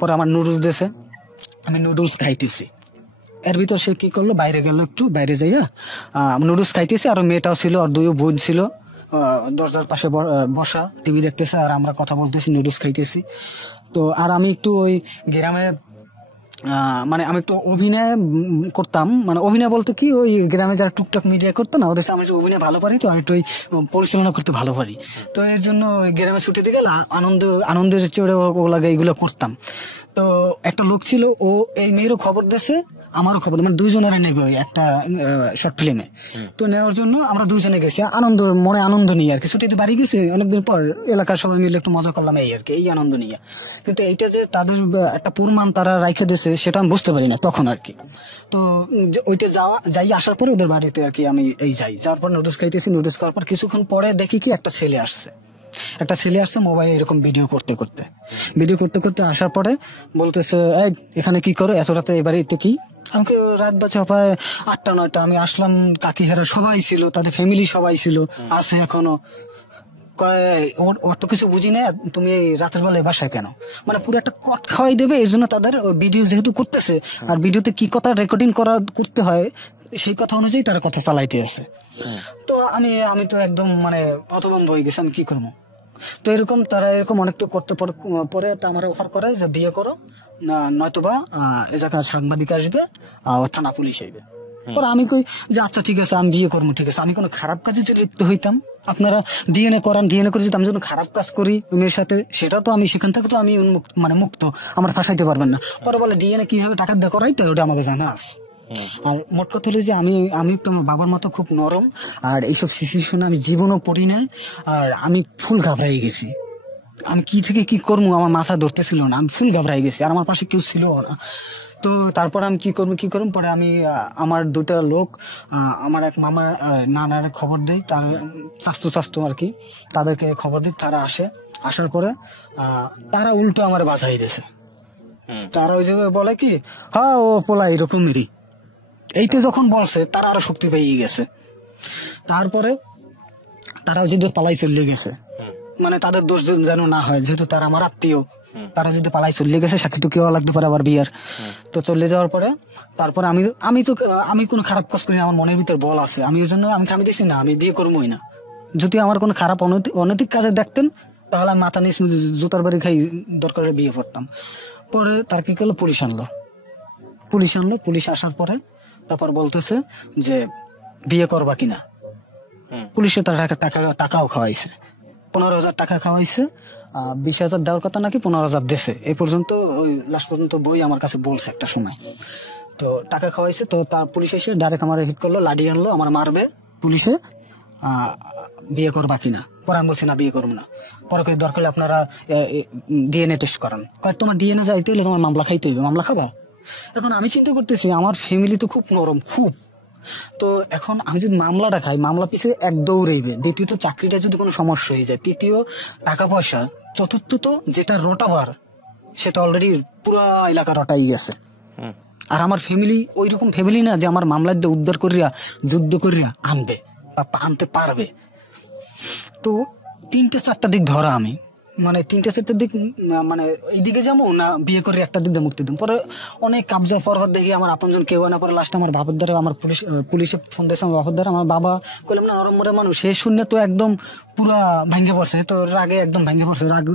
পরে আমার নুডলস দিয়েছে, আমি নুডলস খাইতেছি। এর ভিতর সে কি করলো, বাইরে গেল, একটু বাইরে যাইয়া নুডলস খাইতেছি, আর মেয়েটাও ছিল, আর 2 বোন ছিল দরজার পাশে বসা, টিভি দেখতেছে, আর আমরা কথা বলতেছি, নুডলস খাইতেছি। তো আর আমি একটু ওই গ্রামে মানে আমি একটু অভিনয় করতাম, মানে অভিনয় বলতে কি, ওই গ্রামে যারা টুকটাক মিডিয়া করতো না, ওদের আমি একটু অভিনয় ভালো পারি, তো আমি একটু ওই পরিচালনা করতে ভালো পারি। তো এর জন্য ওই গ্রামে ছুটিতে গেলে আনন্দের চড়ে ওগুলাগে এইগুলো করতাম। তো একটা লোক ছিল, ও এই মেয়েরও খবর দিয়েছে, আমারও খবর, মানে 2জনের নেবে ওই একটা শর্ট ফিল্মে। তো নেওয়ার জন্য আমরা 2জনে গেছি, মনে আনন্দ নিয়ে আর কি। ছুটিতে বাড়ি গেছি অনেকদিন পর, এলাকার সবাই মিলে একটু মজা করলাম, এই আর কি, এই আনন্দ নিয়ে। কিন্তু এইটা যে তাদের একটা প্রমাণ তারা রাইখে দিয়েছে, সেটা আমি বুঝতে পারি না তখন আর কি। তো ওইটা যাই আসার পরে ওদের বাড়িতে আর কি আমি যাওয়ার পর নুডলস খাইতেছি। নুডলস খাওয়ার পর কিছুক্ষণ পরে দেখি কি একটা ছেলে আসছে মোবাইলে এরকম ভিডিও করতে আসার পরে বলতেছে, এখানে কি করো এত রাতে, এবারে কি? আমাকে রাত বাজে প্রায় 8টা-9টা, আমি আসলাম, কাকিহারা সবাই ছিল, তাদের ফ্যামিলি সবাই ছিল, আছে এখনো। ওর তো কিছু বুঝি না, তুমি রাতের বেলায় বাসায় কেন? মানে পুরো একটা কট খাওয়াই দেবে, এর জন্য তাদের ভিডিও যেহেতু করতেছে, আর ভিডিওতে কি কথা রেকর্ডিং করতে হয় সেই কথা অনুযায়ী তারা কথা চালাইতে আছে। তো আমি তো একদম মানে হতভম্ব হয়ে গেছি, আমি কি করবো? তো তারা এরকম অনেকটা করতে পরে তা আমার অফার করে যে বিয়ে করো, নয়তোবা এ জায়গায় সাংবাদিক আসবে, থানা পুলিশ আসবে। পরে আমি কই যে আচ্ছা ঠিক আছে, আমি বিয়ে করবো, ঠিক আছে। আমি কোনো খারাপ কাজে যদি লিপ্ত হইতাম, আপনারা ডিএনএ করে যদি আমি যখন খারাপ কাজ করি মেয়ের সাথে, সেটা তো আমি সেখান থেকে তো আমি মুক্ত, আমার ফাঁসাইতে পারবেন না। পরে বলে ডিএনএ কিভাবে টাকা দিয়ে করাই, তো ওটা আমাকে জানা আছে। আর মোট কথা হলো যে আমি একটু আমার বাবার মতো খুব নরম, আর এইসব সিচুয়েশনে আমি জীবনও পড়ি নাই, আর আমি ফুল ঘাবড়াই গেছি। আমি কি থেকে কি করবো আমার মাথা ধরতেছিল না, আমি ফুল ঘাবড়াই গেছি, আর আমার পাশে কেউ ছিল না। তো তারপর আমি কি করবো পরে আমি আমার 2টা লোক, আমার এক মামা নানার খবর দেই, তার স্বাস্থ্য আর কি, তাদেরকে খবর দিই, তারা আসার পরে তারা উল্টো আমার বাঁচাই দিয়েছে। তারা ওই যে বলে কি, হ্যাঁ ও পোলা এরকমেরই, এইটা যখন বলছে তারা আরো শক্তি পেয়ে গেছে। তারপরে তারাও যদি পালাই চলে গেছে, মানে তাদের দোষ যেন না হয়, যেহেতু তারা আমার আত্মীয়, তারা যদি পালাই চলে গেছে, সাথে তো কেউ লাগতে পারে আবার বিয়ার। তো চলে যাওয়ার পরে তারপরে আমি কোনো খারাপ কাজ করি না, আমার মনের ভিতর বল আছে, আমি ওই জন্য আমি দিছি না, আমি বিয়ে করবোই না। যদি আমার কোনো খারাপ অনৈতিক কাজে দেখতেন তাহলে আমি মাথা নিয়ে জুতার বাড়ি খাই দরকার হলে বিয়ে করতাম। পরে তার কি করলো, পুলিশ আনলো। পুলিশ আসার পরে তারপর বলতেছে যে বিয়ে করবা কিনা। পুলিশে তার টাকাও খাওয়াইছে, 15,000 টাকা খাওয়াইছে। 20,000 দেওয়ার কথা নাকি 15,000 দেশে। এই পর্যন্ত ওই লাস্ট পর্যন্ত বই আমার কাছে বলছে একটা সময়। তো টাকা খাওয়াইছে। তো তার পুলিশ এসে ডাইরেক্ট আমার হিট করলো, লাঠি আনলো, আমার মারবে পুলিশে। বিয়ে করবা কিনা? পরে আমি বলছি না, বিয়ে করবো না। পরে কই দরকার হলে আপনারা ডিএনএ টেস্ট করান। কয়েক তোমার ডিএনএ যাইতে হলে তোমার মামলা খাইতে হইবে, মামলা খাবা। এখন আমি চিন্তা করতেছি আমার ফ্যামিলি তো খুব নরম, খুব। তো এখন আমি যদি মামলাটা খাই, মামলা পিছিয়ে এক দৌড়াইবে। দ্বিতীয়ত চাকরিটা যদি কোনো সমস্যা হয়ে যায়, তৃতীয় টাকা পয়সা, চতুর্থ তো যেটা রটাবার সেটা অলরেডি পুরা এলাকা রটাই গেছে। আর আমার ফ্যামিলি ওই রকম ফ্যামিলি না যে আমার মামলা দিয়ে উদ্ধার করিয়া যুদ্ধ করিয়া আনবে বা আনতে পারবে। তো 3-4টা দিক ধরা আমি, মানে 3-4টা দিক, মানে এইদিকে যাবো না বিয়ে করে একটা দিক দিয়ে মুক্তি দিন। পরে অনেক কাবজা ফরহদ দেখি আমার আপনজন কেউ না। পরে লাস্ট আমার বাবার দ্বারা আমার পুলিশে ফোন দিয়েছে আমার বাবার দ্বারা। আমার বাবা কইলাম না নরম মরে মানুষ, সে শূন্য তো একদম পুরা ভাঙ্গে পড়ছে। তো রাগে একদম ভাঙ্গে পড়ছে। রাগ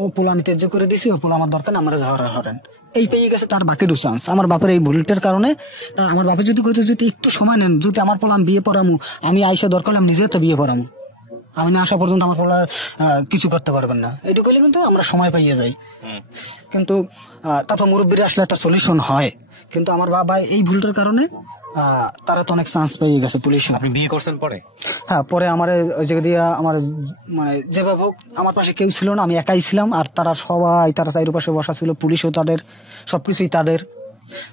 ও পোলা আমি তেজ করে দিছি, ও পোলা আমার দরকার না, আমরা ঝগড়া হরেন এই পেয়ে গেছে। তার বাকি চান্স আমার বাপের এই ভুলটার কারণে। আমার বাপে যদি কইতো যদি একটু সময় নেন, যদি আমার পোলা আমি বিয়ে পড়ামু, আমি আইসা দরকার আমি নিজে তো বিয়ে পড়ামু, আমি না আসা পর্যন্ত আমার পোলা কিছু করতে পারবেন না, এটুকু হলে কিন্তু আমরা সময় পাইয়ে যাই। কিন্তু তারপর মুরব্বীরা আসলে একটা সলিউশন হয়। কিন্তু আমার বাবা এই ভুলটার কারণে তারা তো অনেক চান্স পেয়ে গেছে পুলিশ। আপনি বিয়ে করছেন পরে? হ্যাঁ, পরে আমার ওই জায়গা দিয়ে আমার মানে যেভাবে হোক, আমার পাশে কেউ ছিল না, আমি একাই ছিলাম। আর তারা সবাই তারা চারিপাশে বসা ছিল, পুলিশও তাদের, সবকিছুই তাদের।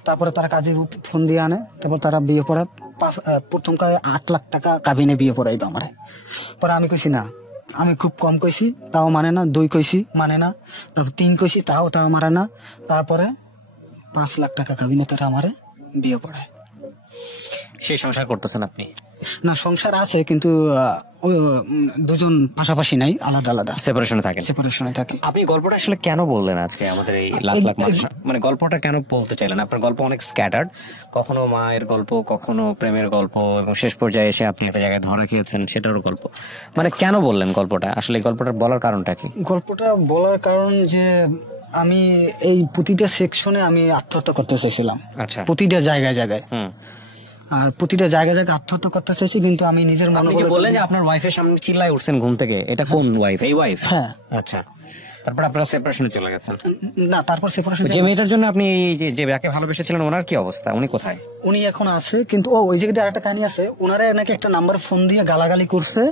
তারপরে তারা কাজে ফোন দিয়ে আনে। তারপর তারা বিয়ে পড়ায় প্রথম 8 লাখ টাকা কাবিনে বিয়ে পড়াইবে আমার। পরে আমি কইছি না, আমি খুব কম কইছি, তাও মানে না। 2 কইছি, মানে না। তারপর 3 কইছি, তাও মানে না। তারপরে 5 লাখ টাকা কাবিনে তারা আমারে বিয়ে পড়ায়। সেই সংসার করতেছেন আপনি? না, সংসার আছে, কিন্তু দুজন পাশাপাশি নাই, আলাদা আলাদা সেপারেশনে থাকেন। সেপারেশনে থাকে। আপনি গল্পটা আসলে কেন বললেন আজকে আমাদের এই লাখ লাখ মানুষ, মানে গল্পটা কেন বলতে চাইলেন? আপনার গল্প অনেক স্ক্যাটার্ড, কখনো মায়ের গল্প, কখনো প্রেমের গল্প, এবং শেষ পর্যায়ে এসে আপনি একটা জায়গায় ধরা খেয়েছেন সেটারও গল্প। মানে কেন বললেন গল্পটা? আসলে গল্পটা বলার কারণটা কি? গল্পটা বলার কারণ যে আমি এই প্রতিটা সেকশনে আমি আত্মহত্যা করতে চাইছিলাম। আচ্ছা। প্রতিটা জায়গায় জায়গায়, আর প্রতিটা জায়গায় জায়গায় আত্মহত্যা করতে চাইছি, কিন্তু আমি নিজের মনে বললেন যে আপনার ওয়াইফের সামনে চিল্লায় উঠছেন ঘুম থেকে, এটা কোন ওয়াইফ? এই ওয়াইফ? হ্যাঁ। আচ্ছা, তারপর আপনারা সেপারেশনে চলে গেছেন? না, তারপর সেপারেশন। যে মেয়েটার জন্য আপনি যে যাকে ভালোবেসেছিলেন ওনার কি অবস্থা? উনি কোথায়? উনি এখন আছে, কিন্তু ওই জায়গায় আরেকটা কাহিনী আছে। ওনারা নাকি একটা নাম্বার ফোন দিয়ে গালাগালি করছে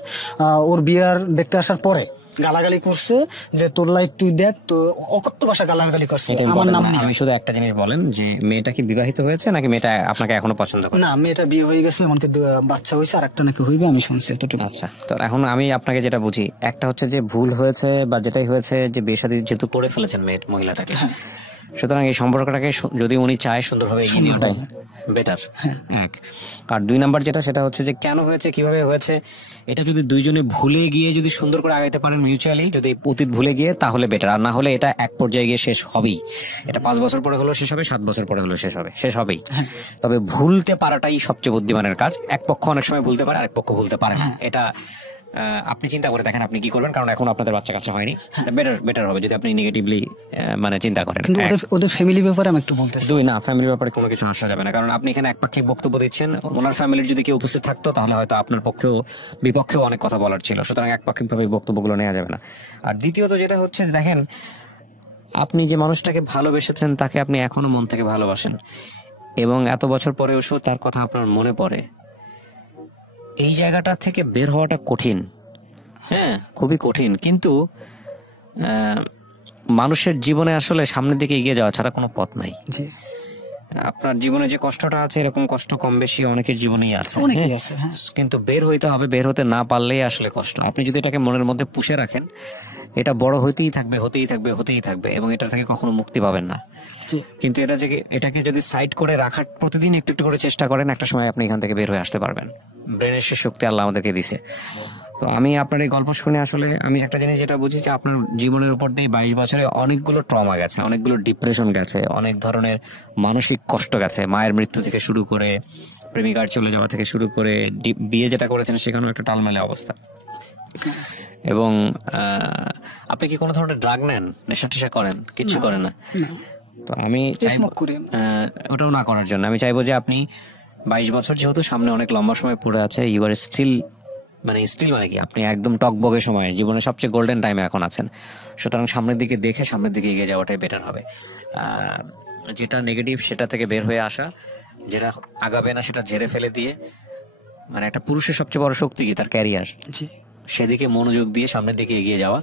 ওর বিয়ার দেখতে আসার পরে। গালাগালি করছে যে তোর লাইফ তুই দেখ, তো অকথ্য ভাষা গালাগালি করছে আমার নাম নিয়ে। আমি শুধু একটা জিনিস বলেন, যে মেয়েটা কি বিবাহিত হয়েছে নাকি মেয়েটা আপনাকে এখনো পছন্দ করে? না, মেয়েটা বিয়ে হয়ে গেছে, এমনকি বাচ্চা হয়েছে, আর একটা নাকি হইবে, আমি শুনছি এতটুকু। আচ্ছা, তো এখন আমি আপনাকে যেটা বুঝি, একটা হচ্ছে যে ভুল হয়েছে বা যেটাই হয়েছে, যে বিয়ে শাদী যেহেতু করে ফেলেছেন মহিলাটাকে, সুতরাং এই সম্পর্কটাকে যদি উনি চায় সুন্দরভাবে এগিয়ে নেওয়াটাই বেটার। এক। আর 2 নাম্বার যেটা, সেটা হচ্ছে যে কেন হয়েছে, কিভাবে হয়েছে, এটা যদি দুইজনে ভুলে গিয়ে যদি সুন্দর করে আগাইতে পারেন মিউচুয়ালি, যদি অতীত ভুলে গিয়ে, তাহলে বেটার। আর না হলে এটা এক পর্যায়ে গিয়ে শেষ হবেই। এটা 5 বছর পরে হলো শেষ হবে, 7 বছর পরে হলো শেষ হবেই। তবে ভুলতে পারাটাই সবচেয়ে বুদ্ধিমানের কাজ। এক পক্ষ অনেক সময় ভুলতে পারে, আরেক পক্ষ ভুলতে পারে না। এটা আপনি চিন্তা করে দেখেন আপনি কি করবেন, কারণ এখন আপনাদের বাচ্চা কাচ্চা হয়নি। বেটার হবে যদি আপনি নেগেটিভলি মানে চিন্তা করেন। কিন্তু ওদের ফ্যামিলি ব্যাপারে আমি একটু বলতে চাই। 2, না, ফ্যামিলির ব্যাপারে কোনো কিছু আসা যাবে না, কারণ আপনি এখানে একপাক্ষিক বক্তব্য দিচ্ছেন। ওনার ফ্যামিলির যদি কেউ উপস্থিত থাকতো তাহলে হয়তো আপনার পক্ষেও বিপক্ষেও অনেক কথা বলার ছিল, সুতরাং একপাক্ষিকভাবে বক্তব্যগুলো নেওয়া যাবে না। আর দ্বিতীয়ত যেটা হচ্ছে, দেখেন, আপনি যে মানুষটাকে ভালোবেসেছেন তাকে আপনি এখনো মন থেকে ভালোবাসেন, এবং এত বছর পরেও তার কথা আপনার মনে পড়ে। এই জায়গাটা থেকে বের হওয়াটা কঠিন, হ্যাঁ, খুবই কঠিন। কিন্তু মানুষের জীবনে আসলে সামনের দিকে এগিয়ে যাওয়া ছাড়া কোনো পথ নাই। আপনার জীবনে যে কষ্টটা আছে, এরকম কষ্ট কম বেশি অনেকের জীবনেই আছে, কিন্তু বের হইতে হবে। বের হতে না পারলেই আসলে কষ্ট। আপনি যদি এটাকে মনের মধ্যে পুষে রাখেন, এটা বড় হতেই থাকবে, এবং এটা থেকে কখনো মুক্তি পাবেন না। কিন্তু এটাকে যদি সাইড করে রাখার প্রতিদিন একটু একটু করে চেষ্টা করেন, একটা সময় আপনি এখান থেকে বের হয়ে আসতে পারবেন। ব্রেনের সে শক্তি আল্লাহ আমাদেরকে দিছে। তো তো আমি আপনার এই গল্প শুনে আসলে আমি একটা জিনিস যেটা বুঝি যে আপনার জীবনের উপর দিয়ে 22 বছরে অনেকগুলো ট্রমা গেছে, অনেকগুলো ডিপ্রেশন গেছে, অনেক ধরনের মানসিক কষ্ট গেছে, মায়ের মৃত্যু থেকে শুরু করে প্রেমিকার চলে যাওয়া থেকে শুরু করে বিয়ে যেটা করেছেন সেখানেও একটা টালমেলে অবস্থা। এবং আপনি কি কোনো ধরনের ড্রাগ নেন, নেশা টেশা করেন? কিছু করেন না? তো আমি ওটাও না করার জন্য আমি চাইবো যে আপনি 22 বছর যেহেতু সামনে অনেক লম্বা সময় পড়ে আছে, ইউ আর স্টিল মানে কি আপনি একদম টকবগে সময়, জীবনের সবচেয়ে গোল্ডেন টাইমে এখন আছেন। সুতরাং সামনের দিকে দেখে সামনের দিকে এগিয়ে যাওয়াটাই বেটার হবে। যেটা নেগেটিভ সেটা থেকে বের হয়ে আসা, যেটা আগাবে না সেটা ঝেড়ে ফেলে দিয়ে, মানে একটা পুরুষের সবচেয়ে বড় শক্তি কি তার ক্যারিয়ার, সেদিকে মনোযোগ দিয়ে সামনের দিকে এগিয়ে যাওয়া,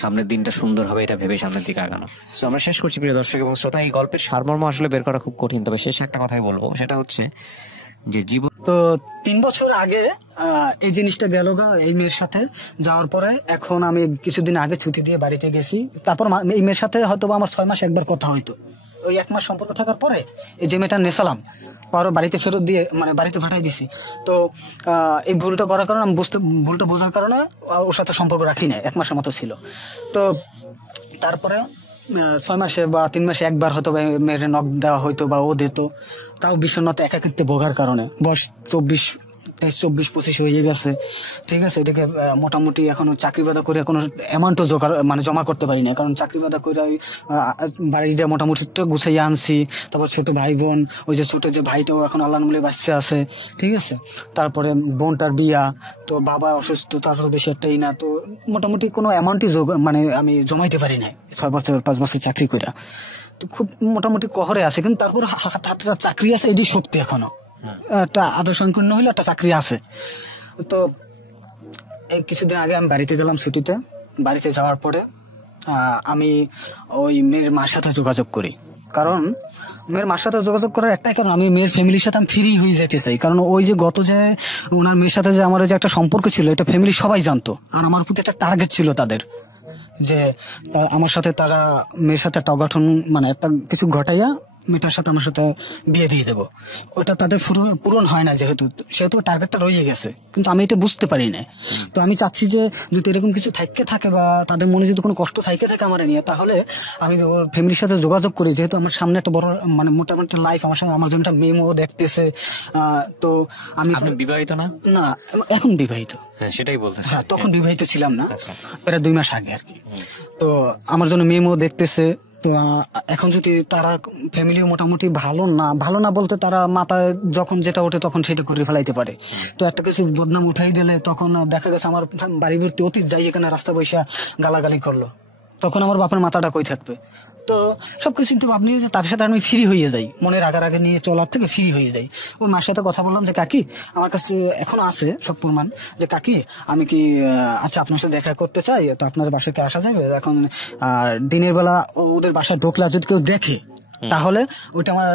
সামনের দিনটা সুন্দর হবে এটা ভেবে সামনের দিকে আগানো। তো আমরা শেষ করছি প্রিয় দর্শক এবং শ্রোতা, এই গল্পের সারমর্ম আসলে বের করা খুব কঠিন, তবে শেষে একটা কথাই বলবো, সেটা হচ্ছে যে জীবন তো 3 বছর আগে এই জিনিসটা গেল গা এই মেয়ের সাথে যাওয়ার পরে, এখন আমি কিছুদিন আগে ছুটি দিয়ে বাড়িতে গেছি। তারপর এই মেয়ের সাথে হয়তো আমার 6 মাস একবার কথা হইতো। ওই 1 মাস সম্পর্ক থাকার পরে এই যে মেয়েটা নেশালাম, পরে বাড়িতে ফেরত দিয়ে মানে বাড়িতে পাঠাই দিছি। তো এই ভুলটা করার কারণে আমি ভুলটা বোঝার কারণে ওর সাথে সম্পর্ক রাখি না, 1 মাসের মতো ছিল। তো তারপরে 6 মাসে বা 3 মাসে একবার হয়তো মেয়ের নখ দেওয়া হইতো বা ও দিত, তাও বিষণ্ণতা একাকিত্বে ভোগার কারণে। বয়স 24-25 হয়ে গেছে, ঠিক আছে। এদিকে মোটামুটি এখনো চাকরি বাদা করে কোনো অ্যামাউন্টও জমা করতে পারি না, কারণ চাকরি বাদা করে বাড়িটা মোটামুটি তো গুছাইয়া আনছি। তারপর ছোট ভাই বোন, ওই যে ছোট যে ভাইটাও এখন আল্লাহর মূলে বাচ্চা আছে, ঠিক আছে। তারপরে বোনটার বিয়া, তো বাবা অসুস্থ, তার বেশি একটাই না। তো মোটামুটি কোনো অ্যামাউন্টই আমি জমাইতে পারি না 5 বছর চাকরি করে। তো খুব মোটামুটি কহরে আছে, কিন্তু তারপর হাতে চাকরি আছে, এটি শক্তি এখনো একটা আদর সংকীর্ণ হইলে একটা চাকরি আছে। তো এই কিছুদিন আগে আমি বাড়িতে গেলাম ছুটিতে। বাড়িতে যাওয়ার পরে আমি ওই মেয়ের মার সাথে যোগাযোগ করি, কারণ মেয়ের মার সাথে যোগাযোগ করার একটাই কারণ, আমি মেয়ের ফ্যামিলির সাথে আমি ফ্রি হয়ে যেতে চাই। কারণ ওই যে গত যে ওনার মেয়ের সাথে যে আমার যে একটা সম্পর্ক ছিল, এটা ফ্যামিলি সবাই জানতো, আর আমার প্রতি একটা টার্গেট ছিল তাদের, যে আমার সাথে তারা মেয়ের সাথে একটা অঘটন মানে একটা কিছু ঘটাইয়া মেয়েটার সাথে আমার সাথে বিয়ে দিয়ে দেবো। ওটা তাদের পূরণ হয় না, সেহেতু টার্গেটটা রয়ে গেছে, কিন্তু আমি এটা বুঝতে পারি না। তো আমি চাচ্ছি যে যদি এরকম কিছু থাকে বা তাদের মনে যদি কোনো কষ্ট থাকে আমার নিয়ে, তাহলে আমি ওর ফ্যামিলির সাথে যোগাযোগ করি, যেহেতু আমার সামনে একটা বড় মানে মোটামুটি লাইফ, আমার সঙ্গে আমার জন্য একটা মেয়েও দেখতেছে। তো আমি বিবাহিত না? না, এখন বিবাহিত। হ্যাঁ, সেটাই বলতেছি। হ্যাঁ, তখন বিবাহিত ছিলাম না, প্রায় 2 মাস আগে আর কি। তো আমার জন্য মেয়েও দেখতেছে। তো এখন যদি তারা ফ্যামিলি মোটামুটি ভালো না বলতে, তারা মাথায় যখন যেটা ওঠে তখন সেটা করে ফেলাইতে পারে। তো একটা কিছু বদনাম উঠাই দিলে তখন দেখা গেছে আমার বাড়ি ভর্তি অতীত যাই এখানে রাস্তা বৈশা গালাগালি করলো, তখন আমার বাপের মাথাটা কই থাকবে। তো সবকিছু চিন্তা আপনি যে তার সাথে আমি ফ্রি হয়ে যাই, মনের আগে নিয়ে চলার থেকে ফ্রি হয়ে যাই। ওই মার সাথে কথা বললাম যে কাকি, আমার কাছে এখনো আছে সব প্রমাণ, যে কাকি আমি কি আচ্ছা আপনার সাথে দেখা করতে চাই, তো আপনাদের বাসায় কি আসা যাবে? এখন দিনের বেলা ওদের বাসায় ঢোকলা যদি কেউ দেখে, তাহলে ওইটা আমার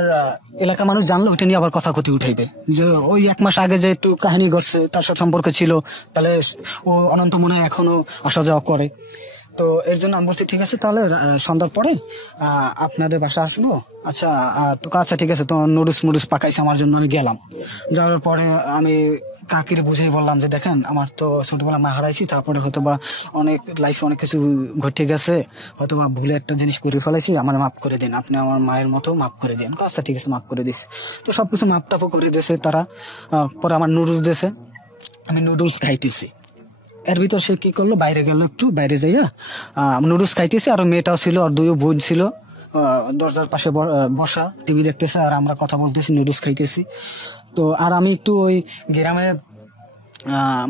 এলাকার মানুষ জানলে ওইটা নিয়ে আবার কথা কথি উঠাইবে, যে ওই 1 মাস আগে যে একটু কাহিনী ঘটছে তার সাথে সম্পর্ক ছিল, তাহলে ও অনন্ত মনে এখনো আসা যাওয়া করে। তো এর জন্য আমি বলছি ঠিক আছে, তাহলে সন্ধ্যার পরে আপনাদের বাসা আসবো। আচ্ছা আচ্ছা ঠিক আছে। তো নুডলস পাকাইছে আমার জন্য, আমি গেলাম। যাওয়ার পরে আমি কাকিরে বুঝেই বললাম যে দেখেন, আমার তো ছোটবেলা মা হারাইছি, তারপরে হয়তো বা লাইফে অনেক কিছু ঘটে গেছে, হয়তো বা ভুলে একটা জিনিস করে ফেলাইছি, আমার মাফ করে দিন, আপনি আমার মায়ের মতো মাফ করে দিন। আচ্ছা ঠিক আছে, মাফ করে দিস। তো সবকিছু মাপ টাপও করে দিয়েছে তারা। পরে আমার নুডলস দিয়েছে, আমি নুডলস খাইতেছি। এর ভিতর সে কি করলো, বাইরে গেল, একটু বাইরে যাইয়া নুডলস খাইতেছি, আর মেয়েটাও ছিল, আর 2 বোন ছিল দরজার পাশে বসা, টিভি দেখতেছে, আর আমরা কথা বলতেছি, নুডলস খাইতেছি। তো আর আমি একটু ওই গ্রামে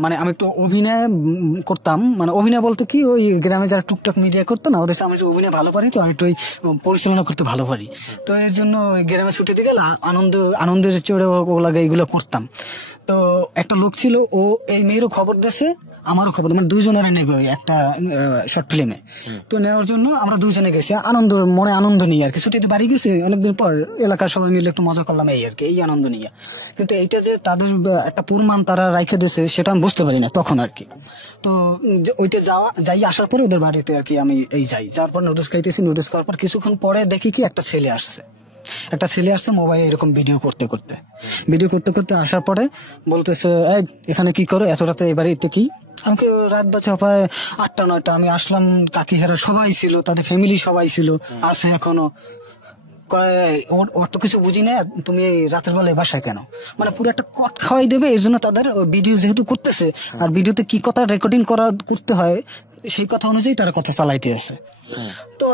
মানে আমি একটু অভিনয় করতাম, মানে অভিনয় বলতে কি, ওই গ্রামে যারা টুকটাক মিডিয়া করতো না, ওদের আমি একটু অভিনয় ভালো পারি, তো আমি একটু ওই পরিচালনা করতে ভালো পারি। তো এর জন্য ওই গ্রামে ছুটিতে গেলে আনন্দের চড়ে ওগুলাগে এইগুলো করতাম। তো একটা লোক ছিল, ও এই মেয়েরও খবর দিয়েছে, আমারও খবর, মানে 2জনের নেবে একটা শর্ট ফিল্মে। তো নেওয়ার জন্য আমরা 2জনে গেছি, মনে আনন্দ নিয়ে আর কি। ছুটিতে বাড়ি গেছি অনেকদিন পর, এলাকার সবাই মিলে একটু মজা করলাম, এই আর কি, এই আনন্দ নিয়ে। কিন্তু এইটা যে তাদের একটা প্রমাণ তারা রাইখে দিয়েছে, সেটা আমি বুঝতে পারি না তখন আর কি। তো ওইটা যাই আসার পরে ওদের বাড়িতে আর কি আমি যাওয়ার পর নুডলস খাইতেছি। নুডলস খাওয়ার পর কিছুক্ষণ পরে দেখি কি একটা ছেলে আসছে, একটা ছেলে আসছে মোবাইলে এরকম ভিডিও করতে আসার পরে বলতেছে, এই এখানে কি করো এত রাতে, এবারে এতে কি? আমাকে রাত বাজে প্রায় 8টা 9টা, আমি আসলাম, কাকিহারা সবাই ছিল, তাদের ফ্যামিলি সবাই ছিল, আছে এখনো। ওর তো কিছু বুঝি না, তুমি রাতের বেলা বাসায় কেন? মানে পুরো একটা কট খাওয়াই দেবে, এই জন্য তাদের ভিডিও যেহেতু করতেছে, আর ভিডিওতে কি কথা রেকর্ডিং করতে হয় সেই কথা অনুযায়ী তারা কথা চালাইতে আছে। তো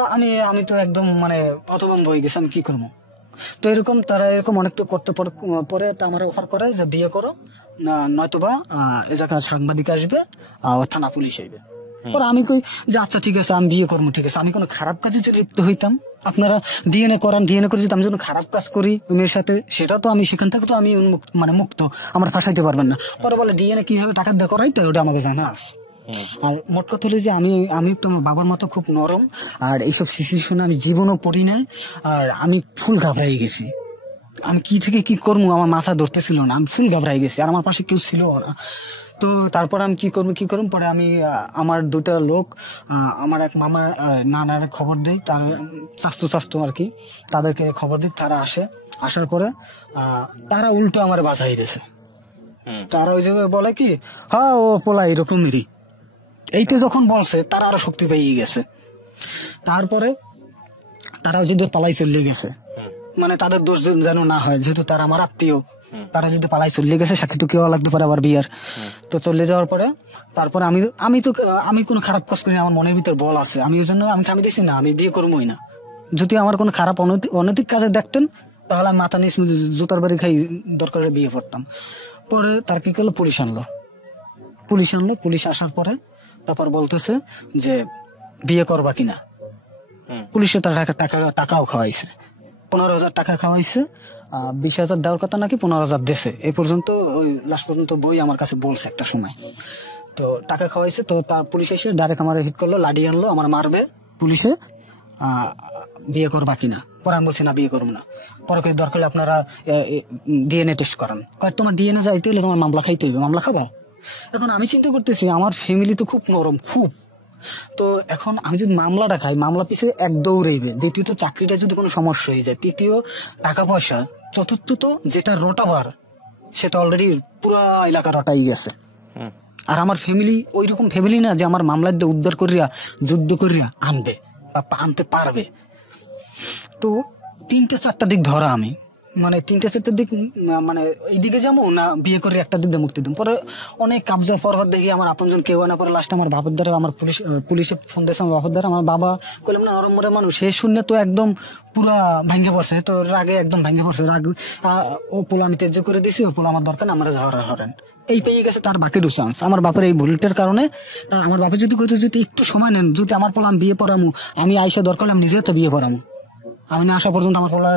আমি তো একদম মানে হতভম্ব হয়ে গেছি, আমি কি করবো? তো তারা এরকম অনেকটা করতে পরে তা আমার অফার করে যে বিয়ে করো, নয়তোবা এ জায়গায় সাংবাদিক আসবে, থানা পুলিশ আসবে। পরে আমি কই যে আচ্ছা ঠিক আছে, আমি বিয়ে করবো, ঠিক আছে। আমি কোনো খারাপ কাজে যদি লিপ্ত হইতাম, আপনারা ডিএনএ করে যদি আমি যখন খারাপ কাজ করি মেয়ের সাথে, সেটা তো আমি সেখান থেকে তো আমি মুক্ত, আমার ফাঁসাইতে পারবেন না। পরে বলে ডিএনএ কিভাবে টাকা দিয়ে করাই, তো ওটা আমাকে জানা আছে। আর মোট কথা হলো যে আমি একটু আমার বাবার মতো খুব নরম, আর এইসব সিচুয়েশনে আমি জীবনও পড়ি নাই, আর আমি ফুল ঘাবড়াই গেছি। আমি কি থেকে কি করবো আমার মাথা ধরতেছিল না, আমি ফুল ঘাবড়াই গেছি, আর আমার পাশে কেউ ছিল না। তো তারপর আমি কি করবো পরে আমি আমার 2টা লোক, আমার এক মামা নানার খবর দেই, তার চাস্তু আর কি, তাদেরকে খবর দিই। তারা আসার পরে তারা উল্টো আমার বাঁচাই দিয়েছে। তারা ওই জায়গায় বলে কি, হ্যাঁ ও পোলা এরকমেরই, এইতে যখন বলছে তারা আরো শক্তি পেয়ে গেছে। তারপরে তারাও যদি পালাই চলে গেছে, মানে তাদের দোষ যেন না হয়, যেহেতু তারা আমার আত্মীয়, তারা যদি পালাই চলে গেছে, সাথে তো কেউ লাগতে পারে আবার বিয়ার। তো চলে যাওয়ার পরে তারপরে আমি কোনো খারাপ কাজ করি, আমার মনের ভিতর বল আছে, আমি ওই জন্য আমি দিছি না, আমি বিয়ে করবোই না। যদি আমার কোনো খারাপ অনৈতিক কাজে দেখতেন, তাহলে আমি মাথা নিয়ে জুতার বাড়ি খাই দরকার বিয়ে করতাম। পরে তার কি করলো, পুলিশ আনলো। পুলিশ আসার পরে তারপর বলতেছে যে বিয়ে করবা কিনা। পুলিশে তার টাকাও খাওয়াইছে, 15,000 টাকা খাওয়াইছে। 20,000 দেওয়ার কথা নাকি 15,000 দেশে, এই পর্যন্ত ওই লাস্ট পর্যন্ত বই আমার কাছে বলছে একটা সময়। তো টাকা খাওয়াইছে। তো তার পুলিশ এসে ডাইরেক্ট আমার হিট করলো, লাঠি আনলো, আমার মারবে পুলিশে। বিয়ে করবা কিনা? পরে আমি বলছি না, বিয়ে করবো না। পরে দরকার হলে আপনারা ডিএনএ টেস্ট করান। তোমার ডিএনএ যাইতে হলে তোমার মামলা খাইতে হইবে, মামলা খাবা। এখন আমি চিন্তা করতেছি, আমার ফ্যামিলি তো খুব নরম, খুব। তো এখন আমি যদি মামলাটা খাই, মামলা পিছিয়ে এক দৌড়াইবে। দ্বিতীয়ত চাকরিটা যদি কোনো সমস্যা হয়ে যায়, তৃতীয় টাকা পয়সা, চতুর্থ তো যেটা রটাবার সেটা অলরেডি পুরা এলাকা রটাই গেছে। আর আমার ফ্যামিলি ওই রকম ফ্যামিলি না যে আমার মামলা দিয়ে উদ্ধার করিয়া যুদ্ধ করিয়া আনবে বা আনতে পারবে। তো 3-4টা দিক ধরা আমি, মানে 3-4টা দিক, মানে এইদিকে যাবো না বিয়ে করে একটা দিক দিয়ে মুক্তি দিন। পরে অনেক কাবজা ফরহদ দেখি আমার আপনজন কেউ না। পরে লাস্ট আমার বাবার দ্বারা আমার পুলিশে ফোন দিয়েছে আমার বাবার দ্বারা। আমার বাবা কইলাম না, নরম মরে মানুষ, সে শুনে তো একদম পুরা ভাঙ্গে পড়ছে, তো রাগে একদম ভাঙ্গে পড়ছে। রাগ, ও পোলা আমি তেজ করে দিছি, ও পোলা আমার দরকার না, আমরা হরেন এই পেয়ে গেছে তার বাকি চান্স। আমার বাপের এই ভুলটার কারণে আমার বাপে যদি কইতো যদি একটু সময় নেন, যদি আমার পোলা আমি বিয়ে পড়ামু, আমি আইসা দরকার আমি নিজে তো বিয়ে পড়ামু, আমি না আসা পর্যন্ত আমার পোলা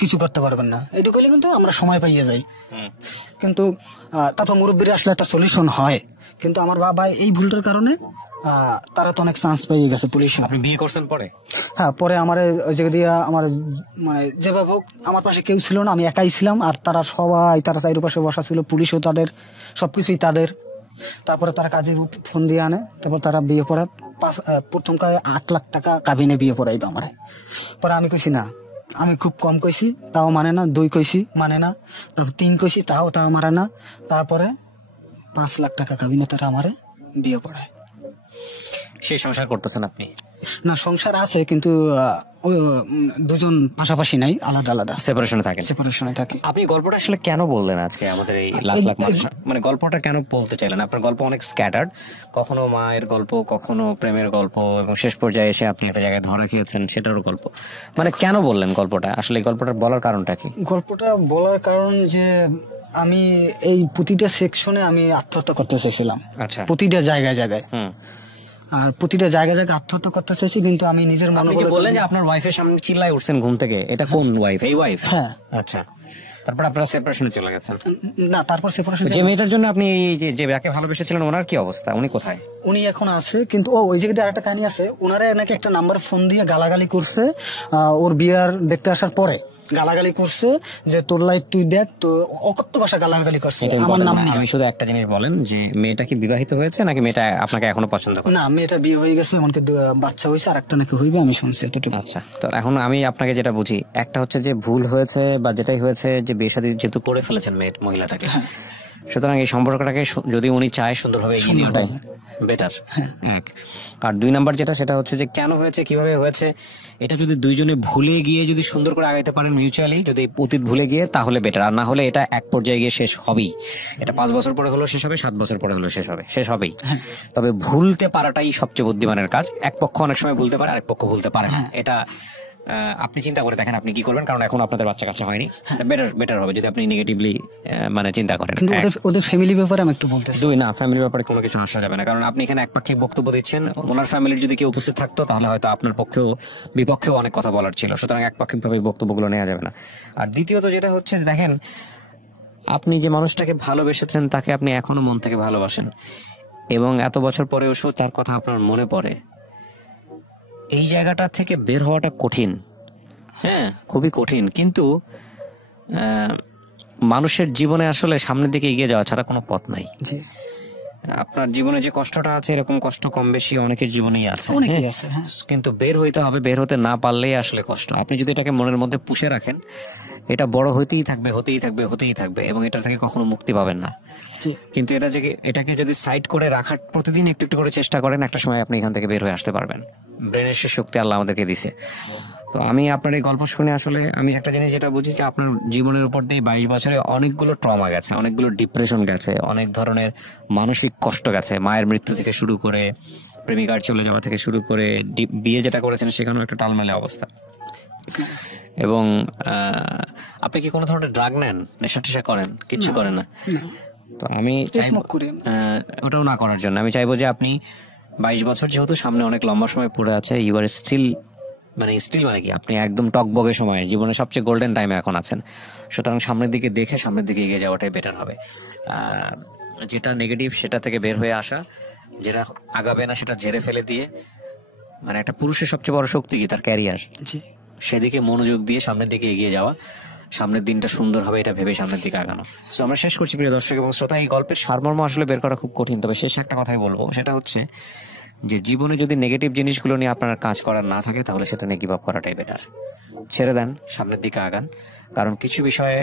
কিছু করতে পারবেন না, এইটুকু কিন্তু আমরা সময় পাইয়ে যাই। কিন্তু তারপর মুরব্বীরা আসলে একটা সলিউশন হয়। কিন্তু আমার বাবা এই ভুলটার কারণে তারা তো অনেক চান্স পেয়ে গেছে পুলিশে। আপনি বিয়ে করছেন পরে? হ্যাঁ, পরে আমার ওই জায়গা দিয়ে আমার মানে যেভাবে হোক, আমার পাশে কেউ ছিল না, আমি একাই ছিলাম। আর তারা চারিপাশে বসা ছিল, পুলিশও তাদের, সবকিছুই তাদের। তারপরে তারা কাজে ফোন দিয়ে আনে, তারপর তারা বিয়ে পড়ায়। প্রথম 8 লাখ টাকা কাবিনে বিয়ে পড়াইবে আমার। পরে আমি কইছি না, আমি খুব কম কইছি, তাও মানে না। 2 কইছি, মানে না। তারপর 3 কইছি, তাও মানে না। তারপরে 5 লাখ টাকা কাবিনে তারা আমারে বিয়ে পড়ায়। সেই সংসার করতেছেন আপনি? না, সংসার আছে, কিন্তু দুজন পাশাপাশি নাই, আলাদা আলাদা সেপারেশনে থাকে। আপনি গল্পটা আসলে কেন বললেন আজকে আমাদের এই লাখ লাখ মানুষ, মানে গল্পটা কেন বলতে চাইলেন? আপনার গল্প অনেক স্ক্যাটার্ড, কখনো মায়ের গল্প, কখনো প্রেমের গল্প, এবং শেষ পর্যায়ে এসে আপনি একটা জায়গায় ধরা খেয়েছেন, সেটারও গল্প। মানে কেন বললেন গল্পটা? আসলে গল্পটা বলার কারণটা কি? গল্পটা বলার কারণ যে আমি এই প্রতিটা সেকশনে আমি আত্মহত্যা করতে চাইছিলাম। আচ্ছা। প্রতিটা জায়গায় আর প্রতিটা জায়গায় আত্মহত্যা করতে চাইছি, কিন্তু আমি নিজের মনে বললেন যে আপনার ওয়াইফের সামনে চিল্লায় উঠছেন ঘুম থেকে, এটা কোন ওয়াইফ? এই ওয়াইফ? হ্যাঁ। আচ্ছা, তারপর আপনারা সেপারেশনে চলে গেছেন? না, তারপর সেপারেশন। যে মেয়েটার জন্য আপনি যে যাকে ভালোবেসেছিলেন, ওনার কি অবস্থা? উনি কোথায়? উনি এখন আছে, কিন্তু ওই জায়গাতে আরেকটা কাহিনী আছে। ওনারা নাকি একটা নাম্বার ফোন দিয়ে গালাগালি করছে ওর বিয়ার দেখতে আসার পরে। গালাগালি করছে যে তোর লাইফ তুই দেখ, তো অকথ্য ভাষা গালাগালি করছে এটা আমার important নাম না। নিয়ে। আমি শুধু একটা জিনিস বলেন যে মেয়েটা কি বিবাহিত হয়েছে নাকি মেয়েটা আপনাকে এখনো পছন্দ করে? না, মেয়েটা বিয়ে হয়ে গেছে, এমনকি বাচ্চা হয়েছে, আর একটা নাকি হইবে, আমি শুনছি এতটুকু। আচ্ছা, তো এখন আমি আপনাকে যেটা বুঝি, একটা হচ্ছে যে ভুল হয়েছে বা যেটাই হয়েছে যে বিয়ে শাদী যেহেতু করে ফেলেছেন মহিলাটাকে, সুতরাং এই সম্পর্কটাকে যদি উনি চায় সুন্দরভাবে এগিয়ে নেওয়াটাই বেটার। এক আর 2 নাম্বার যেটা, সেটা হচ্ছে যে কেন হয়েছে, কিভাবে হয়েছে, এটা যদি দুইজনে ভুলে গিয়ে যদি সুন্দর করে আগাইতে পারেন মিউচুয়ালি, যদি অতীত ভুলে গিয়ে, তাহলে বেটার। আর না হলে এটা এক পর্যায়ে গিয়ে শেষ হবেই। এটা 5 বছর পরে হলো শেষ হবে, 7 বছর পরে হলো শেষ হবেই। তবে ভুলতে পারাটাই সবচেয়ে বুদ্ধিমানের কাজ। এক পক্ষ অনেক সময় ভুলতে পারে, আরেক পক্ষ ভুলতে পারে না। এটা আপনি চিন্তা করে দেখেন আপনি কি করবেন, কারণ এখন আপনাদের বাচ্চা কাচ্চা হয়নি। বেটার হবে যদি আপনি নেগেটিভলি মানে চিন্তা করেন। কিন্তু ওদের ফ্যামিলি ব্যাপারে আমি একটু বলতেছি। 2 না, ফ্যামিলির ব্যাপারে কোনো কিছু আসা যাবে না, কারণ আপনি এখানে একপাক্ষিক বক্তব্য দিচ্ছেন। ওনার ফ্যামিলির যদি কেউ উপস্থিত থাকতো তাহলে হয়তো আপনার পক্ষেও বিপক্ষেও অনেক কথা বলার ছিল, সুতরাং একপাক্ষিকভাবে বক্তব্যগুলো নেওয়া যাবে না। আর দ্বিতীয়ত যেটা হচ্ছে যে দেখেন, আপনি যে মানুষটাকে ভালোবেসেছেন তাকে আপনি এখনো মন থেকে ভালোবাসেন, এবং এত বছর পরেও তার কথা আপনার মনে পড়ে। এই জায়গাটা থেকে বের হওয়াটা কঠিন, হ্যাঁ খুবই কঠিন। কিন্তু মানুষের জীবনে আসলে সামনের দিকে এগিয়ে যাওয়া ছাড়া কোনো পথ নাই। জি, আপনার জীবনে যে কষ্টটা আছে, এরকম কষ্ট কম বেশি অনেকের জীবনেই আছে, অনেকেই হ্যাঁ? আছে, হ্যাঁ। কিন্তু বের হইতে হবে। বের হতে না পারলেই আসলে কষ্ট। আপনি যদি এটাকে মনের মধ্যে পুষে রাখেন, এটা বড় হতেই থাকবে এবং এটা থেকে কখনো মুক্তি পাবেন না। জি, কিন্তু এটাকে যদি সাইড করে রাখার প্রতিদিন একটু একটু করে চেষ্টা করেন, একটা সময় আপনি এখান থেকে বের হয়ে আসতে পারবেন। ব্রেনের সে শক্তি আল্লাহ আমাদেরকে দিছে। তো আমি আপনার এই গল্প শুনে আসলে আমি একটা জিনিস যেটা বুঝি যে আপনার জীবনের উপর দিয়ে 22 বছরে অনেকগুলো ট্রমা গেছে, অনেকগুলো ডিপ্রেশন গেছে, অনেক ধরনের মানসিক কষ্ট গেছে। মায়ের মৃত্যু থেকে শুরু করে, প্রেমিকার চলে যাওয়া থেকে শুরু করে, বিয়ে যেটা করেছেন সেখানেও একটা টালমেলে অবস্থা। এবং আপনি কি কোনো ধরনের ড্রাগ নেন, নেশা টেশা করেন? কিচ্ছু করেন না? তো আমি স্মোক করি। ওটাও না করার জন্য আমি চাইবো যে আপনি 22 বছর যেহেতু সামনে অনেক লম্বা সময় পড়ে আছে, ইউ আর স্টিল মানে কি আপনি একদম টকবগে সময়, জীবনের সবচেয়ে গোল্ডেন টাইমে এখন আছেন। সুতরাং সামনের দিকে দেখে সামনের দিকে এগিয়ে যাওয়াটাই বেটার হবে। যেটা নেগেটিভ সেটা থেকে বের হয়ে আসা, যেটা আগাবে না সেটা ঝেড়ে ফেলে দিয়ে, মানে একটা পুরুষের সবচেয়ে বড় শক্তি কি তার ক্যারিয়ার, জি, সেদিকে মনোযোগ দিয়ে সামনের দিকে এগিয়ে যাওয়া, সামনের দিনটা সুন্দর হবে এটা ভেবে সামনের দিকে আগানো। তো আমরা শেষ করছি প্রিয় দর্শক এবং শ্রোতা। এই গল্পের সারমর্ম আসলে বের করা খুব কঠিন, তবে শেষে একটা কথাই বলবো, সেটা হচ্ছে যে জীবনে যদি নেগেটিভ জিনিসগুলো নিয়ে আপনার কাজ করার না থাকে, তাহলে সেটা নিয়ে গিভ আপ করাটাই বেটার। ছেড়ে দেন, সামনের দিকে আগান, কারণ কিছু বিষয়ে